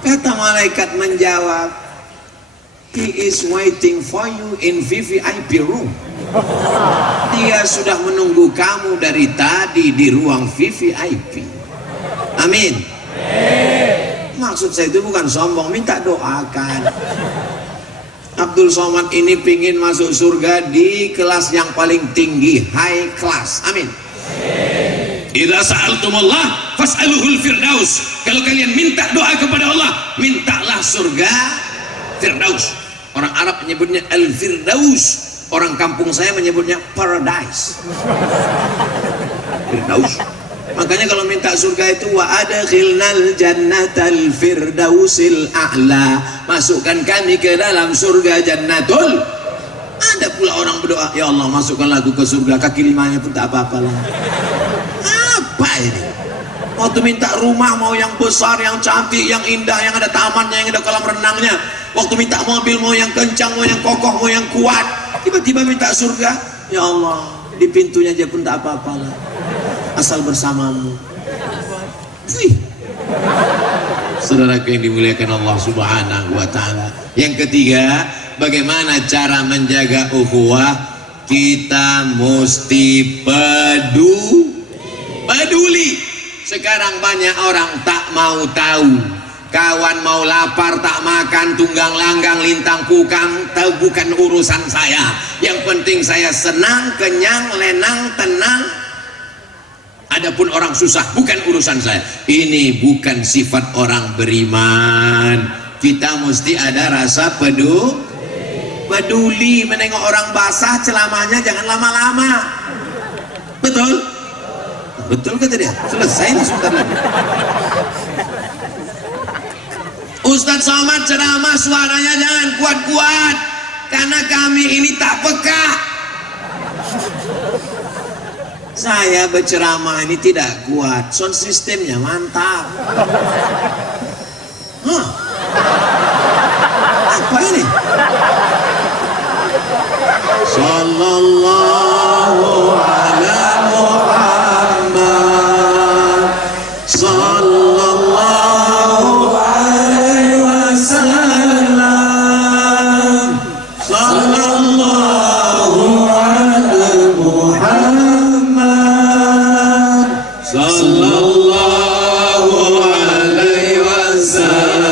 Kata malaikat menjawab, he is waiting for you in VVIP room. Dia sudah menunggu kamu dari tadi di ruang VVIP. Amin. Maksud saya itu bukan sombong, minta doakan. Abdul Somad ini pingin masuk surga di kelas yang paling tinggi, high class. Amin. Idza sa'altumullah fas'aluhul firdaus. Kalau kalian minta doa kepada Allah, mintalah surga Firdaus. Orang Arab menyebutnya al-firdaus. Orang kampung saya menyebutnya paradise. Firdaus. Makanya kalau minta surga itu wa adkhilnal jannatal firdausil a'la, masukkan kami ke dalam surga jannatul. Ada pula orang berdoa, ya Allah masukkanlah aku ke surga, kaki limanya pun tak apa-apalah. Apa ini? Waktu minta rumah mau yang besar, yang cantik, yang indah, yang ada tamannya, yang ada kolam renangnya. Waktu minta mobil mau yang kencang, mau yang kokoh, mau yang kuat. Tiba-tiba minta surga, ya Allah di pintunya aja pun tak apa-apalah, asal bersamamu. Saudaraku yang dimuliakan Allah Subhanahu wa taala. Yang ketiga, bagaimana cara menjaga ukhuwah? Kita mesti peduli. Sekarang banyak orang tak mau tahu. Kawan mau lapar tak makan, tunggang langgang lintang kukang, tahu bukan urusan saya. Yang penting saya senang, kenyang, lenang, tenang. Adapun orang susah bukan urusan saya. Ini bukan sifat orang beriman. Kita mesti ada rasa peduli. Menengok orang basah celamanya jangan lama-lama. Betul? Betul kata dia. Selesai nih sebentar lagi. Ustadz Somad ceramah suaranya jangan kuat-kuat, karena kami ini tak peka. Saya berceramah ini tidak kuat, sound systemnya mantap. Apa ini? Sallallahu ala Muhammad. sallallahu alaihi wasallam, sallallahu ala Muhammad, sallallahu alaihi wasallam.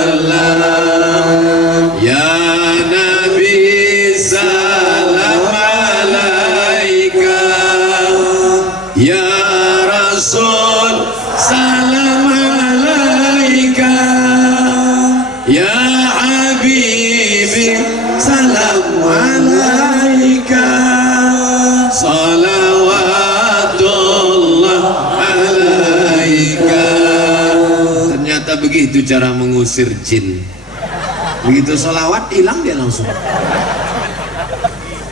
Ya Nabi salam alaika, ya Rasul salam alaika, ya Habibi salam alaika, salawatullah alaika. Ternyata begitu cara mengusir jin. Begitu salawat hilang dia langsung.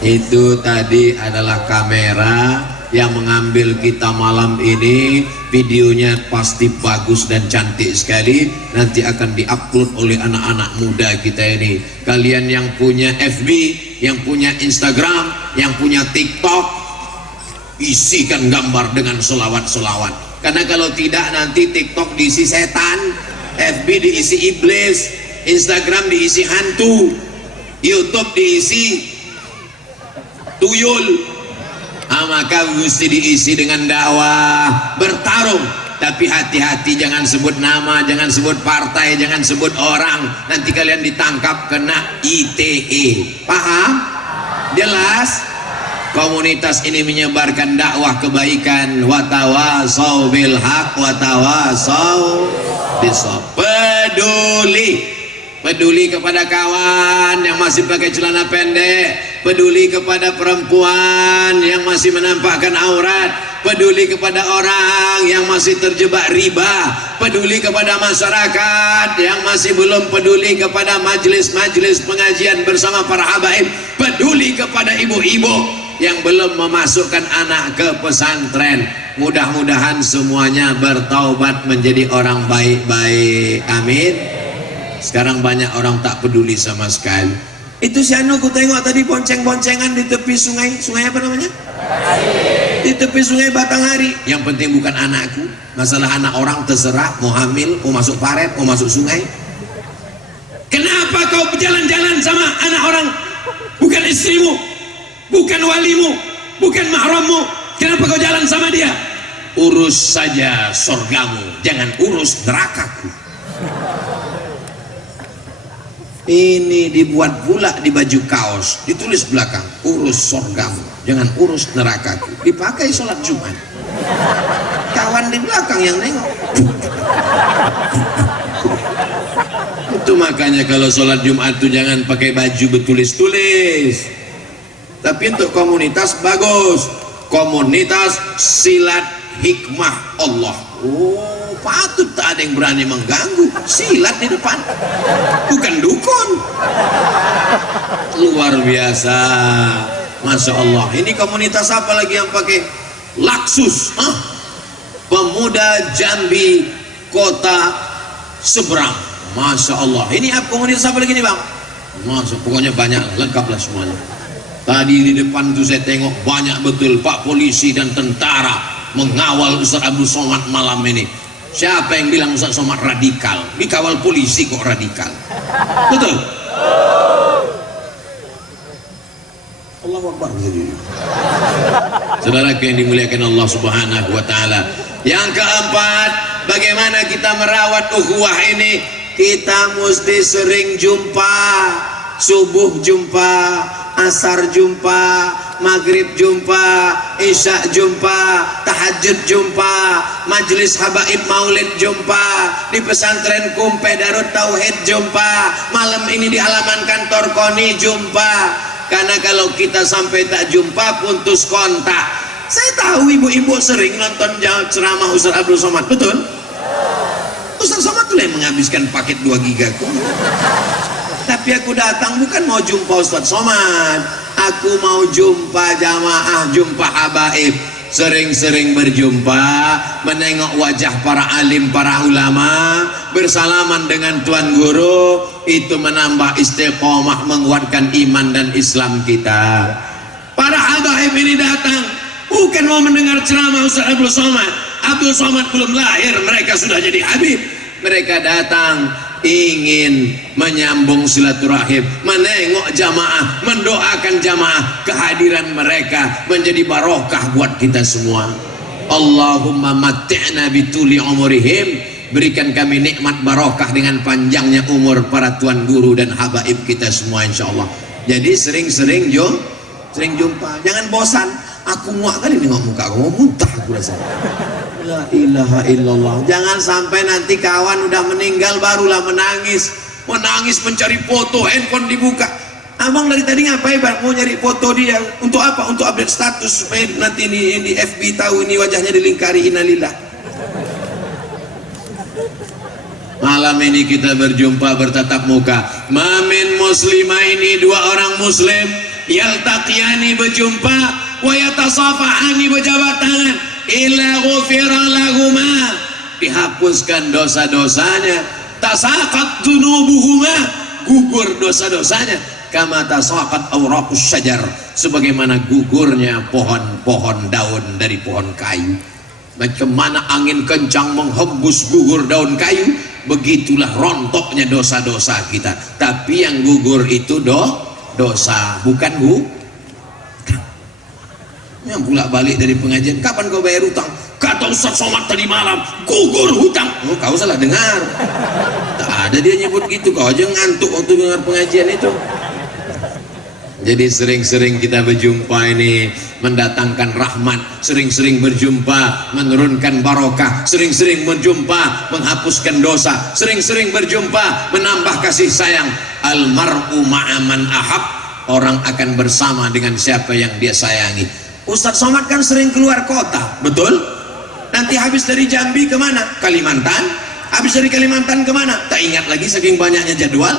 Itu tadi adalah kamera yang mengambil kita malam ini. Videonya pasti bagus dan cantik sekali. Nanti akan diupload oleh anak-anak muda kita ini. Kalian yang punya FB, yang punya Instagram, yang punya TikTok, isikan gambar dengan solawat-solawat. Karena kalau tidak nanti TikTok diisi setan, FB diisi iblis, Instagram diisi hantu, YouTube diisi tuyul. Maka mesti diisi dengan dakwah, bertarung. Tapi hati-hati, jangan sebut nama, jangan sebut partai, jangan sebut orang. Nanti kalian ditangkap kena ITE. Paham? Jelas? Komunitas ini menyebarkan dakwah kebaikan. Watawasau bil haq, watawasau bisabr. Peduli kepada kawan yang masih pakai celana pendek, peduli kepada perempuan yang masih menampakkan aurat, peduli kepada orang yang masih terjebak riba, peduli kepada masyarakat yang masih belum peduli kepada majelis-majelis pengajian bersama para habaib, peduli kepada ibu-ibu yang belum memasukkan anak ke pesantren. Mudah-mudahan semuanya bertaubat menjadi orang baik-baik. Amin. Sekarang banyak orang tak peduli sama sekali. Itu si Anu ku tengok tadi bonceng-boncengan di tepi sungai. Sungai apa namanya? Di tepi sungai Batanghari. Yang penting bukan anakku. Masalah anak orang terserah. Mau hamil, mau masuk paret, mau masuk sungai. Kenapa kau berjalan-jalan sama anak orang? Bukan istrimu, bukan walimu, bukan mahrammu. Kenapa kau jalan sama dia? Urus saja sorgamu, jangan urus nerakaku. Ini dibuat pula di baju kaos, ditulis belakang, urus sorgamu, jangan urus nerakaku. Dipakai sholat Jumat. Kawan di belakang yang nengok. Itu makanya kalau sholat Jumat itu jangan pakai baju bertulis-tulis. Tapi untuk komunitas bagus. Komunitas silat hikmah Allah. Oh, patut tak ada yang berani mengganggu. Silat di depan, bukan dukun. Luar biasa, masya Allah. Ini komunitas apa lagi yang pakai Laksus? Pemuda Jambi Kota Seberang. Masya Allah. Ini komunitas apa lagi nih bang? Masya, pokoknya banyak, lengkap lah semuanya. Tadi di depan tuh saya tengok banyak betul Pak Polisi dan tentara mengawal Ustaz Abdul Somad malam ini. Siapa yang bilang Ustaz Somad radikal? Dikawal polisi kok radikal? Betul? Allahu Akbar. Saudara yang dimuliakan Allah Subhanahu wa taala. Yang keempat, bagaimana kita merawat ukhuwah ini? Kita mesti sering jumpa. Subuh jumpa, asar jumpa, maghrib jumpa, isya jumpa, tahajud jumpa, majelis habaib maulid jumpa, di pesantren Kumpe Darut Tauhid jumpa, malam ini di halaman kantor KONI jumpa. Karena kalau kita sampai tak jumpa, putus kontak. Saya tahu ibu-ibu sering nonton ceramah Ustaz Abdul Somad, betul? Ustaz Somad tuh yang menghabiskan paket 2 giga ku. Tapi aku datang bukan mau jumpa Ustaz Somad, aku mau jumpa jamaah, jumpa habaib. Sering-sering berjumpa, menengok wajah para alim, para ulama, bersalaman dengan Tuan Guru, itu menambah istiqomah, menguatkan iman dan Islam kita. Para habaib ini datang bukan mau mendengar ceramah Ustaz Abdul Somad, Abdul Somad belum lahir mereka sudah jadi Habib. Mereka datang ingin menyambung silaturahim, menengok jamaah, mendoakan jamaah. Kehadiran mereka menjadi barokah buat kita semua. Allahumma matti'na bituli umurihim, berikan kami nikmat barokah dengan panjangnya umur para tuan guru dan habaib kita semua insyaallah. Jadi sering-sering jumpa, jangan bosan. Aku muak kali nengok muka kamu, muntah aku rasa. La ilaha illallah. Jangan sampai nanti kawan udah meninggal barulah menangis mencari foto, handphone dibuka. Abang dari tadi ngapain bang? Mau nyari foto dia untuk apa? Untuk update status supaya nanti di FB tahu ini wajahnya dilingkari. Innalillah. Malam ini kita berjumpa bertatap muka. Mamin muslimah ini, dua orang muslim yaltaqiyani, berjumpa, wa yatasafahani, berjabat tangan, illa ghufira lahuma, dihapuskan dosa-dosanya, tasaqat dunubuhuma, gugur dosa-dosanya, kama tasaqat awraqus syajar, sebagaimana gugurnya pohon-pohon daun dari pohon kayu. Bagaimana angin kencang menghembus gugur daun kayu, begitulah rontoknya dosa-dosa kita. Tapi yang gugur itu dosa, bukan hutang. Yang pulak balik dari pengajian, kapan kau bayar hutang? Kata Ustaz Somad tadi malam, gugur hutang. Oh, kau salah dengar. Tak ada dia nyebut gitu, kau aja ngantuk waktu dengar pengajian itu. Jadi sering-sering kita berjumpa ini mendatangkan rahmat, sering-sering berjumpa menurunkan barokah, sering-sering berjumpa menghapuskan dosa, sering-sering berjumpa menambah kasih sayang. Almar'u ma'aman ahab, orang akan bersama dengan siapa yang dia sayangi. Ustaz Somad kan sering keluar kota, betul? Nanti habis dari Jambi kemana? Kalimantan. Habis dari Kalimantan kemana? Tak ingat lagi saking banyaknya jadwal.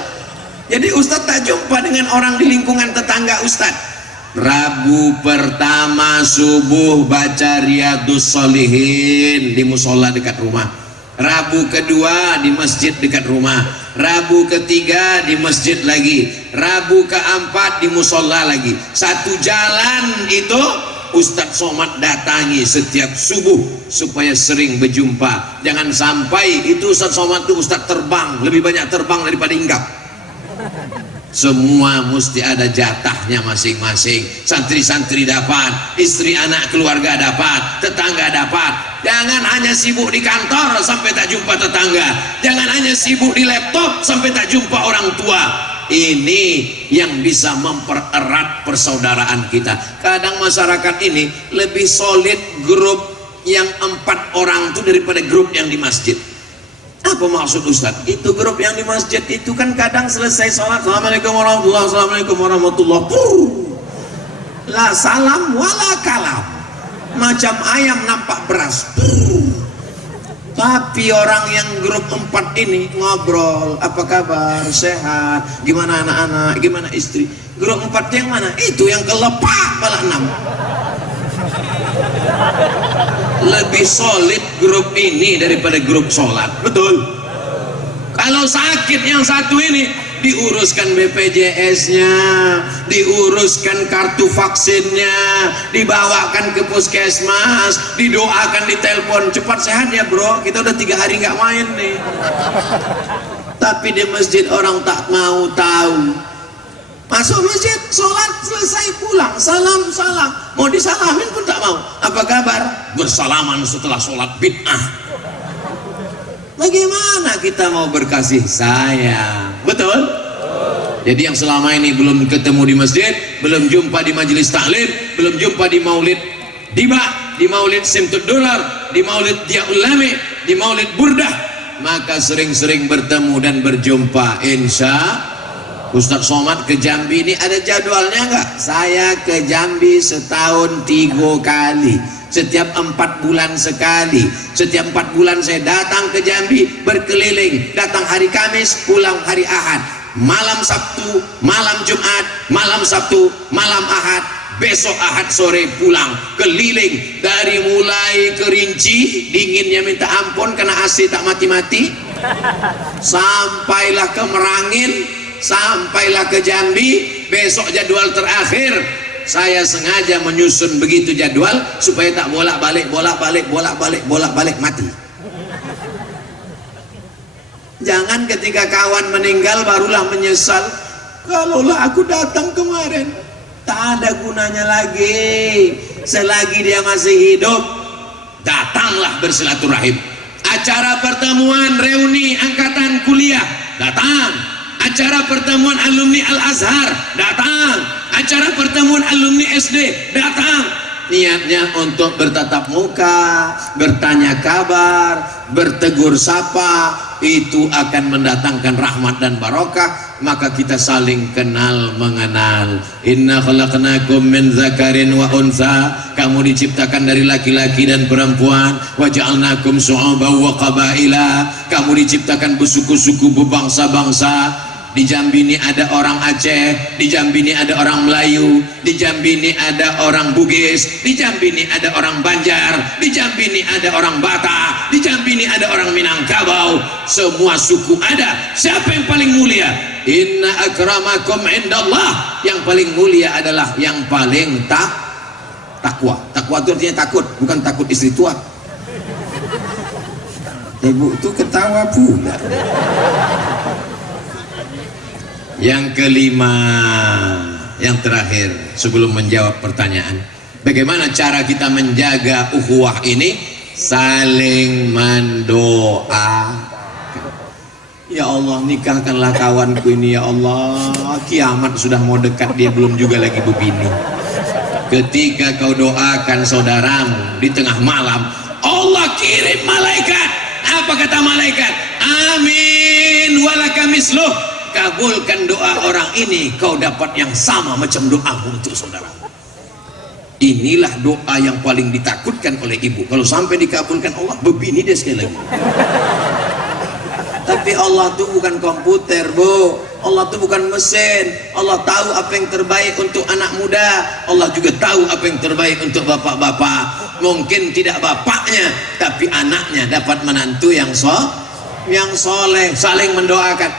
Jadi Ustadz tak jumpa dengan orang di lingkungan tetangga Ustadz. Rabu pertama subuh baca Riyadhus Shalihin di musola dekat rumah. Rabu kedua di masjid dekat rumah. Rabu ketiga di masjid lagi. Rabu keempat di musola lagi. Satu jalan itu Ustadz Somad datangi setiap subuh supaya sering berjumpa. Jangan sampai itu Ustadz Somad itu Ustadz terbang, lebih banyak terbang daripada hinggap. Semua mesti ada jatahnya masing-masing. Santri-santri dapat, istri anak keluarga dapat, tetangga dapat. Jangan hanya sibuk di kantor sampai tak jumpa tetangga. Jangan hanya sibuk di laptop sampai tak jumpa orang tua. Ini yang bisa mempererat persaudaraan kita. Kadang masyarakat ini lebih solid grup yang 4 orang itu daripada grup yang di masjid. Apa maksud Ustaz? Itu grup yang di masjid itu kan kadang selesai sholat, Assalamualaikum warahmatullahi wabarakatuh, Assalamualaikum warahmatullahi wabarakatuh. La salam wala kalam, macam ayam nampak beras. Tapi orang yang grup 4 ini ngobrol, apa kabar, sehat, gimana anak-anak, gimana istri. Grup 4 yang mana? Itu yang kelepak malah 6. Lebih solid grup ini daripada grup sholat, betul? Kalau sakit yang satu ini diuruskan BPJS-nya, diuruskan kartu vaksinnya, dibawakan ke puskesmas, didoakan, ditelepon, cepat sehat ya bro, kita udah 3 hari nggak main nih. Tapi di masjid orang tak mau tahu. Masuk masjid, sholat, selesai pulang, salam, mau disalamin pun tak mau. Apa kabar? Bersalaman setelah sholat, bid'ah. Bagaimana kita mau berkasih sayang? Betul? Jadi yang selama ini belum ketemu di masjid, belum jumpa di majelis taklim, belum jumpa di maulid Diba, di maulid Simtud Durar, di maulid Dia Ulami, di maulid Burdah, maka sering-sering bertemu dan berjumpa. Insya Ustadz Somad ke Jambi ini ada jadwalnya enggak? Saya ke Jambi setahun 3 kali, setiap 4 bulan sekali. Setiap 4 bulan saya datang ke Jambi, berkeliling, datang hari Kamis, pulang hari Ahad, malam Sabtu, malam Jumat, malam Sabtu, malam Ahad, besok Ahad sore pulang, keliling dari mulai Kerinci, dinginnya minta ampun karena AC tak mati-mati, sampailah ke Merangin, sampailah ke Jambi. Besok jadwal terakhir Saya sengaja menyusun begitu jadwal supaya tak bolak-balik mati. Jangan ketika kawan meninggal barulah menyesal, kalaulah aku datang kemarin. Tak ada gunanya lagi. Selagi dia masih hidup, datanglah bersilaturahim. Acara pertemuan reuni angkatan kuliah, datang. Acara pertemuan alumni Al-Azhar, datang. Acara pertemuan alumni SD, datang. Niatnya untuk bertatap muka, bertanya kabar, bertegur sapa, itu akan mendatangkan rahmat dan barokah. Maka kita saling kenal mengenal. Inna khalaqnakum min dzakarin wa untha, kamu diciptakan dari laki-laki dan perempuan. Wa ja'alnakum syu'uban wa qabaila, kamu diciptakan bersuku-suku berbangsa-bangsa. Di Jambi ini ada orang Aceh, di Jambi ini ada orang Melayu, di Jambi ini ada orang Bugis, di Jambi ini ada orang Banjar, di Jambi ini ada orang Batak, di Jambi ini ada orang Minangkabau. Semua suku ada. Siapa yang paling mulia? Inna akramakum indallah, yang paling mulia adalah yang paling takwa. Takwa itu artinya takut, bukan takut istri tua. Ibu itu ketawa pula. Yang kelima, yang terakhir sebelum menjawab pertanyaan, bagaimana cara kita menjaga ukhuwah ini? Saling mendoa. Ya Allah, nikahkanlah kawanku ini ya Allah, kiamat sudah mau dekat, dia belum juga lagi berbini. Ketika kau doakan saudaramu di tengah malam, Allah kirim malaikat. Apa kata malaikat? Amin walaka misluh, kabulkan doa orang ini, kau dapat yang sama macam doamu untuk saudara. Inilah doa yang paling ditakutkan oleh ibu. Kalau sampai dikabulkan Allah, berbini dia sekali lagi. Tapi Allah tuh bukan komputer, Bu. Allah tuh bukan mesin. Allah tahu apa yang terbaik untuk anak muda. Allah juga tahu apa yang terbaik untuk bapak-bapak. Mungkin tidak bapaknya, tapi anaknya dapat menantu yang soleh. Saling mendoakan.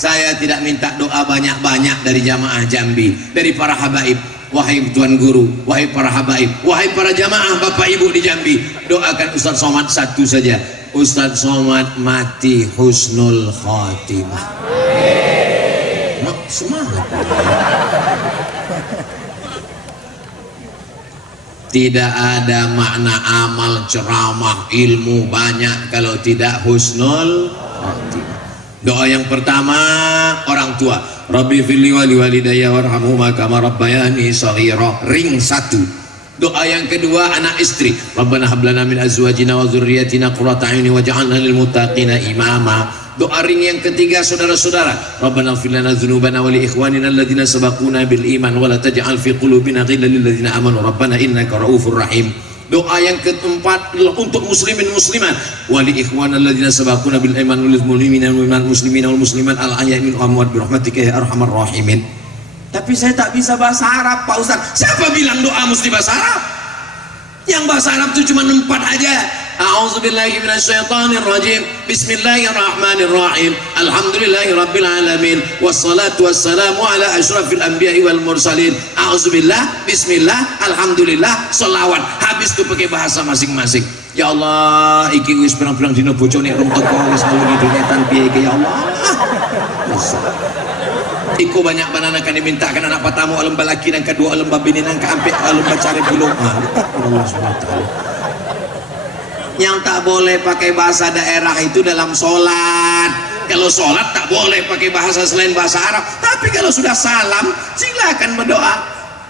Saya tidak minta doa banyak-banyak dari jamaah Jambi, dari para habaib. Wahai Tuan Guru, wahai para habaib, wahai para jamaah Bapak Ibu di Jambi, doakan Ustaz Somad satu saja. Ustaz Somad mati husnul khatimah. Semangat. Tidak ada makna amal, ceramah, ilmu banyak kalau tidak husnul khatimah. Doa yang pertama orang tua, Rabbi firli wali walidayya warhamhuma kama rabbayani shaghira, ring 1. Doa yang kedua anak istri, Rabbana hab lana min azwajina wa dzurriyyatina qurrata a'yunin waj'alna lil muttaqina imama. Doa ring yang ketiga saudara-saudara, Rabbana ighfir lana dzunubana wa li ikhwanina alladziina sabaquna bil iman wa la taj'al fi qulubina ghillan lil ladzina amanu rabbana innaka ra'ufur rahim. Doa yang keempat untuk muslimin muslimat, wali ikhwan alladzina sabaquna bil iman wal mu'minina wal muslimina wal muslimat al ahya'i minhum amwat bi rahmatika ya arhamar rahimin. Tapi saya tak bisa bahasa Arab, Pak Ustaz. Siapa bilang doa mesti bahasa Arab? Yang bahasa Arab itu cuma 4 aja. A'udzubillahi minasyaitonir rajim. Bismillahirrahmanirrahim. Alhamdulillahirabbil alamin. Wassalatu wassalamu ala asyrafil anbiya'i wal mursalin. A'udzubillah, bismillah, alhamdulillah, sholawat. Habis itu pakai bahasa masing-masing. Ya Allah, iki wis pirang-pirang dina bojone rum teko wis nulungi dunetan piye iki ya Allah. Iku banyak banana kan dimintakan anak patamu alam balaki dan kedua alam babini nang kaampe alam bacare belum. Allah Subhanahu wa taala. Yang tak boleh pakai bahasa daerah itu dalam sholat. Kalau sholat tak boleh pakai bahasa selain bahasa Arab. Tapi kalau sudah salam silakan berdoa.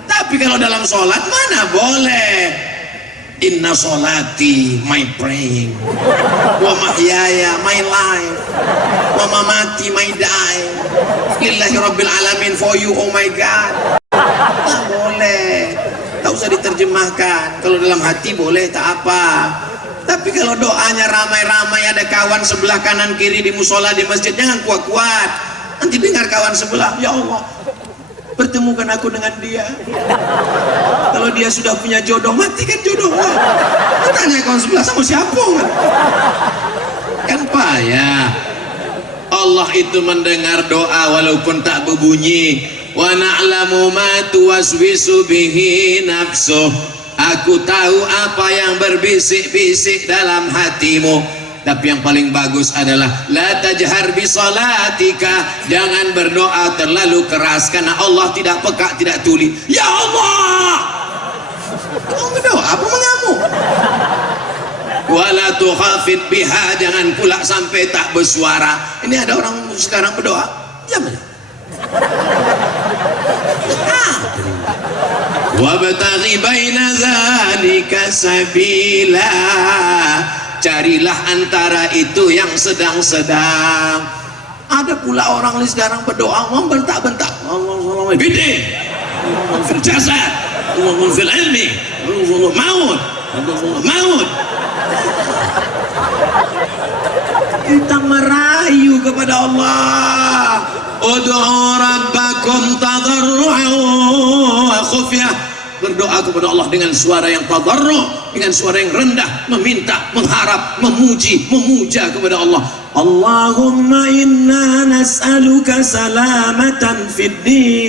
Tapi kalau dalam sholat mana boleh. Inna sholati my praying, wa mahyaya my life, wa mamati my die, lillahi rabbil alamin, for you oh my God. Tak boleh, tak usah diterjemahkan. Kalau dalam hati boleh tak apa. Tapi kalau doanya ramai-ramai, ada kawan sebelah kanan kiri di musola di masjid, jangan kuat-kuat. Nanti dengar kawan sebelah, ya Allah, pertemukan aku dengan dia. Kalau dia sudah punya jodoh, matikan jodohnya. Tanya kawan sebelah, sama siapa? Kan payah. Allah itu mendengar doa walaupun tak berbunyi. wa na'lamu ma tuwaswisu bihi nafsuh. Aku tahu apa yang berbisik-bisik dalam hatimu. Tapi yang paling bagus adalah la tajhar bi salatika, jangan berdoa terlalu keras karena Allah tidak peka, tidak tuli. Ya Allah, kamu berdoa apa mengamuk? Wala tukhafid biha, jangan pula sampai tak bersuara. Ini ada orang sekarang berdoa diam aja. Wabtaghi baina dzalika sabila, carilah antara itu yang sedang-sedang. Ada pula orang ini sekarang berdoa membentak-bentak. Allahumma bid'ah, Allahumma fil jasad, Allahumma fil ilmi, Allahumma maut, Allahumma maut. Kita merayu kepada Allah. Ud'u rabbakum tadarru'an wa khufyah. Berdoa kepada Allah dengan suara yang tadarru', dengan suara yang rendah, meminta, mengharap, memuji, memuja kepada Allah. Allahumma inna nas'aluka salamatan fid din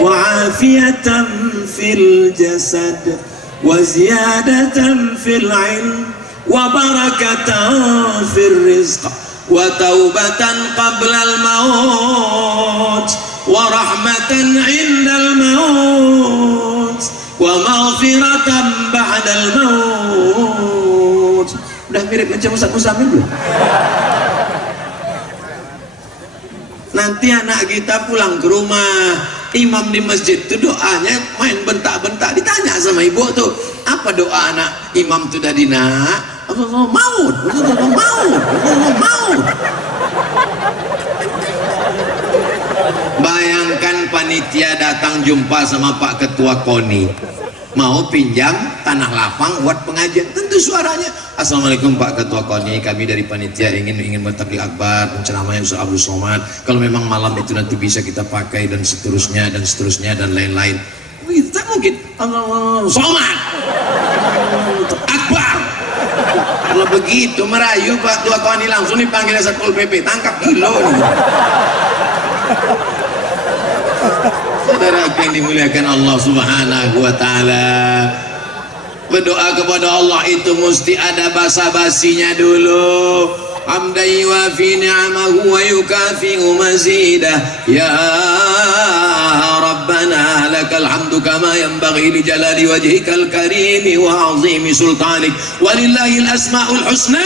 wa afiyatan fil jasad wa ziyadatan fil ilm wa barakatan fil rizq wa taubatan qabla al maut wa rahmatan indal maut wa maghfiratan ba'dal maut. Udah mirip macam Ustaz Musamil belum? Nanti anak kita pulang ke rumah, imam di masjid itu doanya main bentak-bentak, ditanya sama ibu tuh, apa doa anak imam tuh tadi nak? Maut, maut, maut. Bayangkan panitia datang jumpa sama Pak Ketua KONI, mau pinjam tanah lapang buat pengajian. Tentu suaranya, assalamualaikum Pak Ketua KONI, kami dari panitia ingin bertabligh akbar, penceramahnya Ustaz Abdul Somad. Kalau memang malam itu nanti bisa kita pakai dan seterusnya dan lain-lain. Begitu tak mungkin. Somad akbar. Kalau begitu merayu Pak Ketua KONI langsung dipanggil Satpol PP, tangkap kilo nih. Saudara yang dimuliakan Allah Subhanahu wa taala, berdoa kepada Allah itu mesti ada basa-basinya dulu. Hamdan yuwafi ni'amahu wa yukafi'u mazidah. Ya Rabbana lakal hamdu kama yanbaghi li jalali wajhikal karim wa 'azimi sultanik walillahil asmaul husna.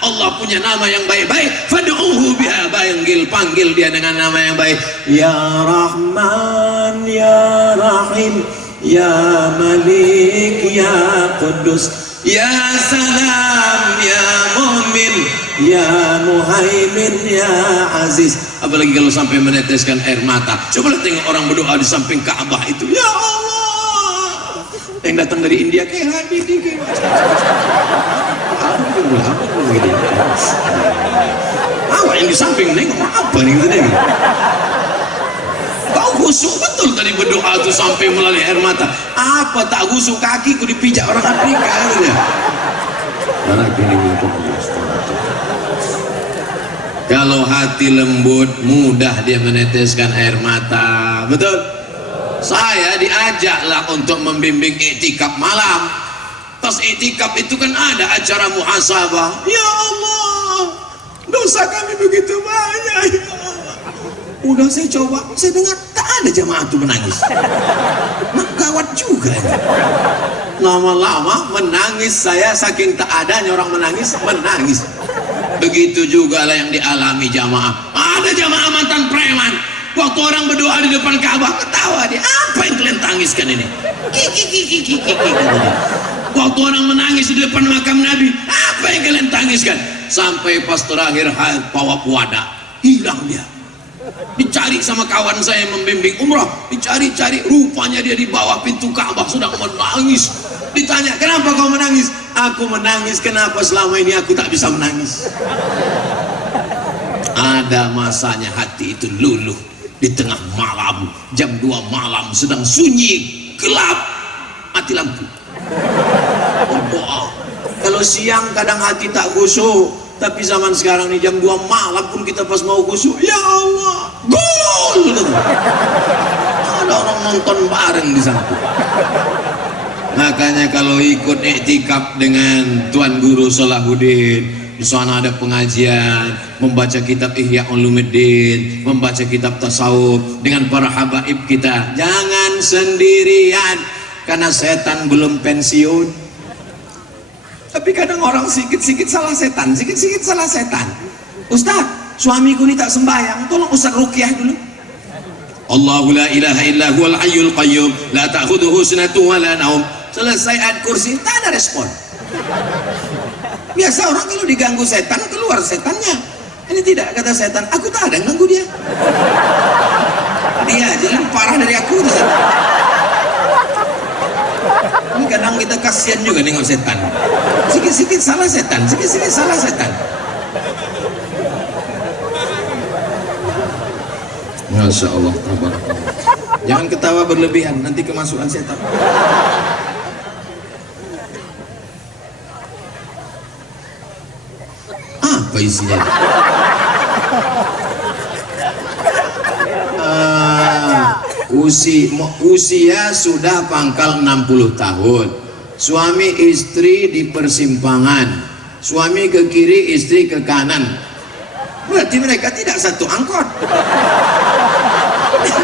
Allah punya nama yang baik-baik, fad'uhu biha, panggil dia dengan nama yang baik. Ya Rahman ya Rahim ya Malik ya Quddus ya Salam ya Mu'min ya Muhaimin ya Aziz. Apalagi kalau sampai meneteskan air mata. Coba tengok orang berdoa di samping Ka'bah itu, ya Allah. Yang datang dari India kayak Habibie, awak yang di samping nengok apa nih gitu deh. Kau gusuk betul tadi berdoa tuh sampai melalui air mata. Apa tak gusuk kakiku dipijak orang Afrika gitu ya. Kalau hati lembut, mudah dia meneteskan air mata. Betul? Saya diajaklah untuk membimbing iktikaf malam. Pas iktikaf itu kan ada acara muhasabah. Ya Allah, dosa kami begitu banyak. Ya Allah. Udah saya coba, saya dengar tak ada jamaah itu menangis. Nah, gawat juga ya. Lama-lama menangis saya, saking tak adanya orang menangis. Begitu juga lah yang dialami jamaah. Ada jamaah mantan preman, waktu orang berdoa di depan Ka'bah ketawa dia. Apa yang kalian tangiskan ini? Kiki. Waktu orang menangis di depan makam Nabi, apa yang kalian tangiskan? Sampai pas terakhir bawa puada, hilang dia. Dicari sama kawan saya yang membimbing umrah, dicari-cari, rupanya dia di bawah pintu Ka'bah sedang menangis. Ditanya, kenapa kau menangis? Aku menangis, kenapa selama ini aku tak bisa menangis? Ada masanya hati itu luluh. Di tengah malam, jam 2 malam, sedang sunyi, gelap, mati lampu. Berdoa. Kalau siang kadang hati tak khusyuk, Tapi zaman sekarang nih jam 2 malam pun kita pas mau khusyuk, ya Allah, gol! Ada orang nonton bareng di sana. Makanya kalau ikut iktikaf dengan Tuan Guru Salahuddin, di sana ada pengajian, membaca kitab Ihya Ulumuddin, membaca kitab tasawuf dengan para habaib kita. Jangan sendirian, karena setan belum pensiun. Tapi kadang orang sikit-sikit salah setan, sikit-sikit salah setan. Ustaz, suamiku ini tak sembahyang, tolong Ustaz ruqyah dulu. Allahu la ilaha illa huwal hayyul qayyum, la ta'khudhuhu sinatun wa la naum. Selesai ayat kursi, tak ada respon. Biasa orang kalau diganggu setan, keluar setannya. Ini tidak, kata setan, aku tak ada ganggu dia. Dia aja lebih parah dari aku. Ini kadang kita kasihan juga nengok setan. Sikit-sikit salah setan, sikit-sikit salah setan. Masya Allah, tabarakallah. Jangan ketawa berlebihan, nanti kemasukan setan. Apa isinya? Usia sudah pangkal 60 tahun. Suami istri di persimpangan, suami ke kiri, istri ke kanan. Berarti mereka tidak satu angkot.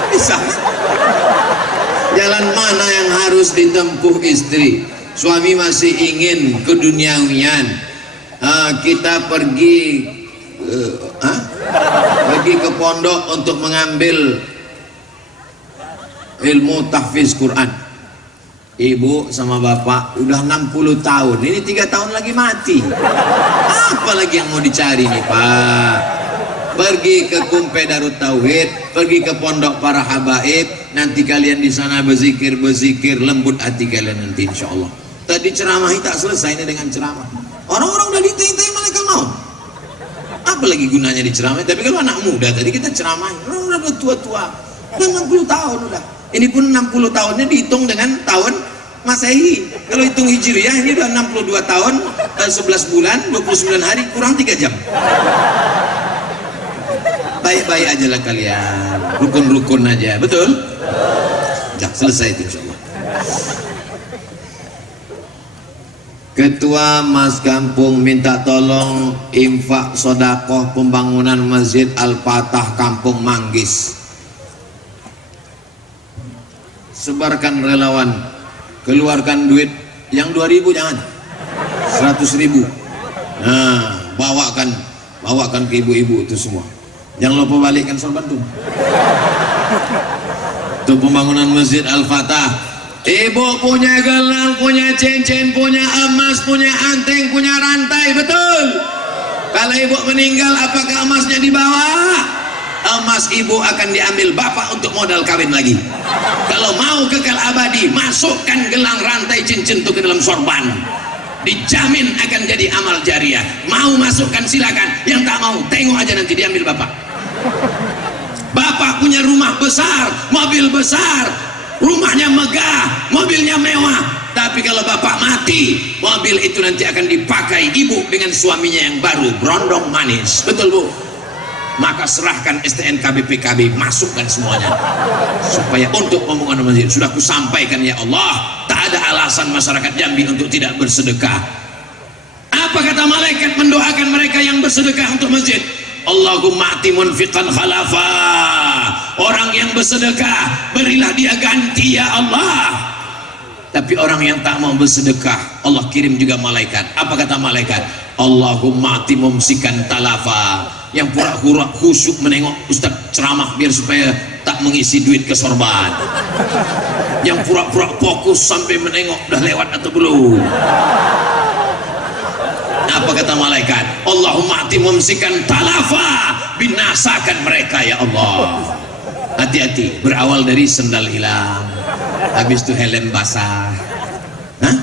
Bisa. Jalan mana yang harus ditempuh istri? Suami masih ingin keduniawian. Kita pergi ke pondok untuk mengambil ilmu tahfiz Quran. Ibu sama bapak udah 60 tahun, ini 3 tahun lagi mati. Apa lagi yang mau dicari nih Pak? Pergi ke Kumpe Darut Tauhid, pergi ke pondok para habaib, nanti kalian di sana berzikir lembut hati kalian nanti insya Allah. Tadi ceramahi tak selesai ini dengan ceramah. Orang-orang udah ditai-tai malaikat maut. Apa lagi gunanya diceramahi? Tapi kalau anak muda tadi kita ceramahi, orang udah tua-tua, udah 60 tahun udah. Ini pun 60 tahunnya dihitung dengan tahun Masehi. Kalau hitung Hijriah ini udah 62 tahun, 11 bulan, 29 hari, kurang 3 jam. Baik-baik aja lah kalian, rukun-rukun aja, betul? Udah selesai itu insya Allah. Ketua Mas Kampung minta tolong infak sodakoh pembangunan Masjid Al-Fatah Kampung Manggis. Sebarkan relawan, keluarkan duit yang 2.000 jangan, 100.000. Nah, bawakan ke ibu-ibu itu semua. Jangan lupa balikkan sorban tuh. Untuk pembangunan Masjid Al-Fatah. Ibu punya gelang, punya cincin, punya emas, punya anteng, punya rantai, betul? Kalau ibu meninggal, apakah emasnya dibawa? Emas ibu akan diambil bapak untuk modal kawin lagi. Kalau mau kekal abadi, masukkan gelang, rantai, cincin itu ke dalam sorban. Dijamin akan jadi amal jariah. Mau masukkan silakan, yang tak mau tengok aja nanti diambil bapak. Bapak punya rumah besar, mobil besar, rumahnya megah, mobilnya mewah. Tapi kalau bapak mati, mobil itu nanti akan dipakai ibu dengan suaminya yang baru, berondong manis. Betul Bu? Maka serahkan STNK BPKB, masukkan semuanya supaya untuk pembangunan masjid. Sudah kusampaikan ya Allah, tak ada alasan masyarakat Jambi untuk tidak bersedekah. Apa kata malaikat mendoakan mereka yang bersedekah untuk masjid? Allahumma ati munfiqan khalafa. Orang yang bersedekah, berilah dia ganti ya Allah. Tapi orang yang tak mau bersedekah, Allah kirim juga malaikat. Apa kata malaikat? Allahumma ati mumsikan talafa. Yang pura-pura khusyuk menengok Ustaz ceramah biar supaya tak mengisi duit ke sorban. Yang pura-pura fokus sampai menengok udah lewat atau belum. Apa kata malaikat? Allahumma ati mumsikan talafa, binasakan mereka ya Allah. Hati-hati, berawal dari sendal hilang, habis itu helm basah. Hah?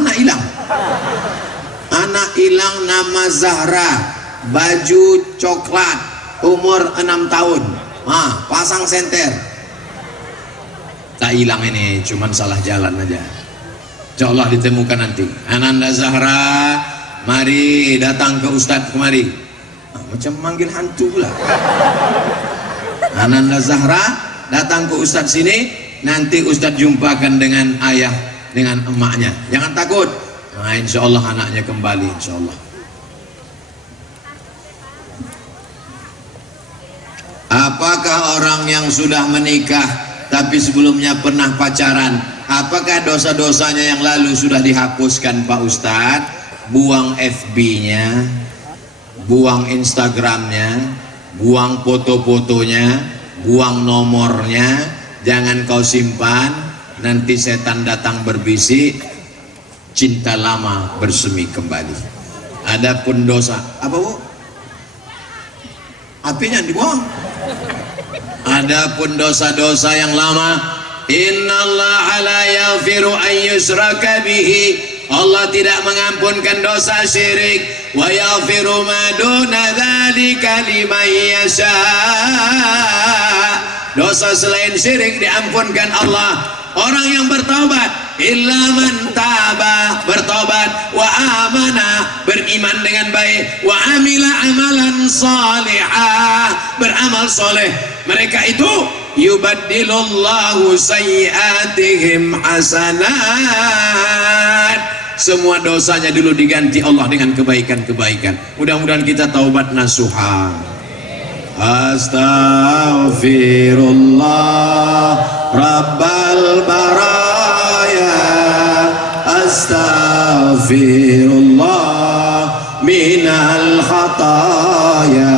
Anak hilang. Anak hilang nama Zahra, baju coklat, umur 6 tahun. Pasang senter. Tak hilang ini, cuman salah jalan aja. Insya Allah ditemukan nanti. Ananda Zahra mari datang ke Ustadz kemari. Macam manggil hantu pula. Ananda Zahra datang ke Ustadz sini, nanti Ustadz jumpakan dengan ayah, dengan emaknya. Jangan takut. Nah, insya Allah anaknya kembali, insya Allah. Apakah orang yang sudah menikah tapi sebelumnya pernah pacaran, apakah dosa-dosanya yang lalu sudah dihapuskan Pak Ustadz? Buang FB-nya, buang Instagramnya, buang foto-fotonya, buang nomornya, jangan kau simpan, nanti setan datang berbisik, cinta lama bersemi kembali. Adapun dosa, apa Bu? Apinya dibuang. Adapun dosa-dosa yang lama, innallaha la yaghfiru an yushraka bihi, Allah tidak mengampunkan dosa syirik, wa yaghfiru ma duna dzalika liman yasha. Dosa selain syirik diampunkan Allah orang yang bertaubat, illa man taba, bertobat, wa amana, beriman dengan baik, wa amila amalan salihah, beramal soleh, mereka itu yubaddilullahu sayyiatihim hasanat, semua dosanya dulu diganti Allah dengan kebaikan-kebaikan. Mudah-mudahan kita taubat nasuha. Astaghfirullah Rabbal baraya, astaghfirullah minal khataya,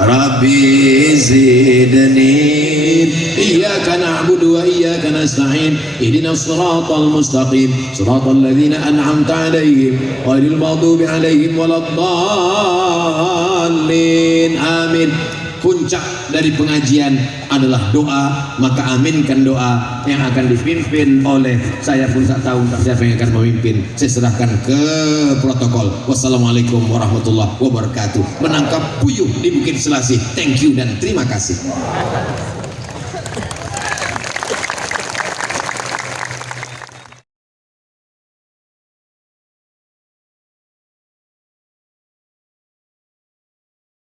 Rabbi zidni, iyyaka na'budu wa iyyaka nasta'in, ihdinas siratal mustaqim, siratal ladzina an'amta 'alaihim ghairil maghdubi 'alaihim waladdallin. Amin. Puncak dari pengajian adalah doa, maka aminkan doa yang akan dipimpin oleh saya pun tak tahu siapa yang akan memimpin. Saya serahkan ke protokol. Wassalamualaikum warahmatullahi wabarakatuh. Menangkap puyuh di Bukit Selasih. Thank you dan terima kasih.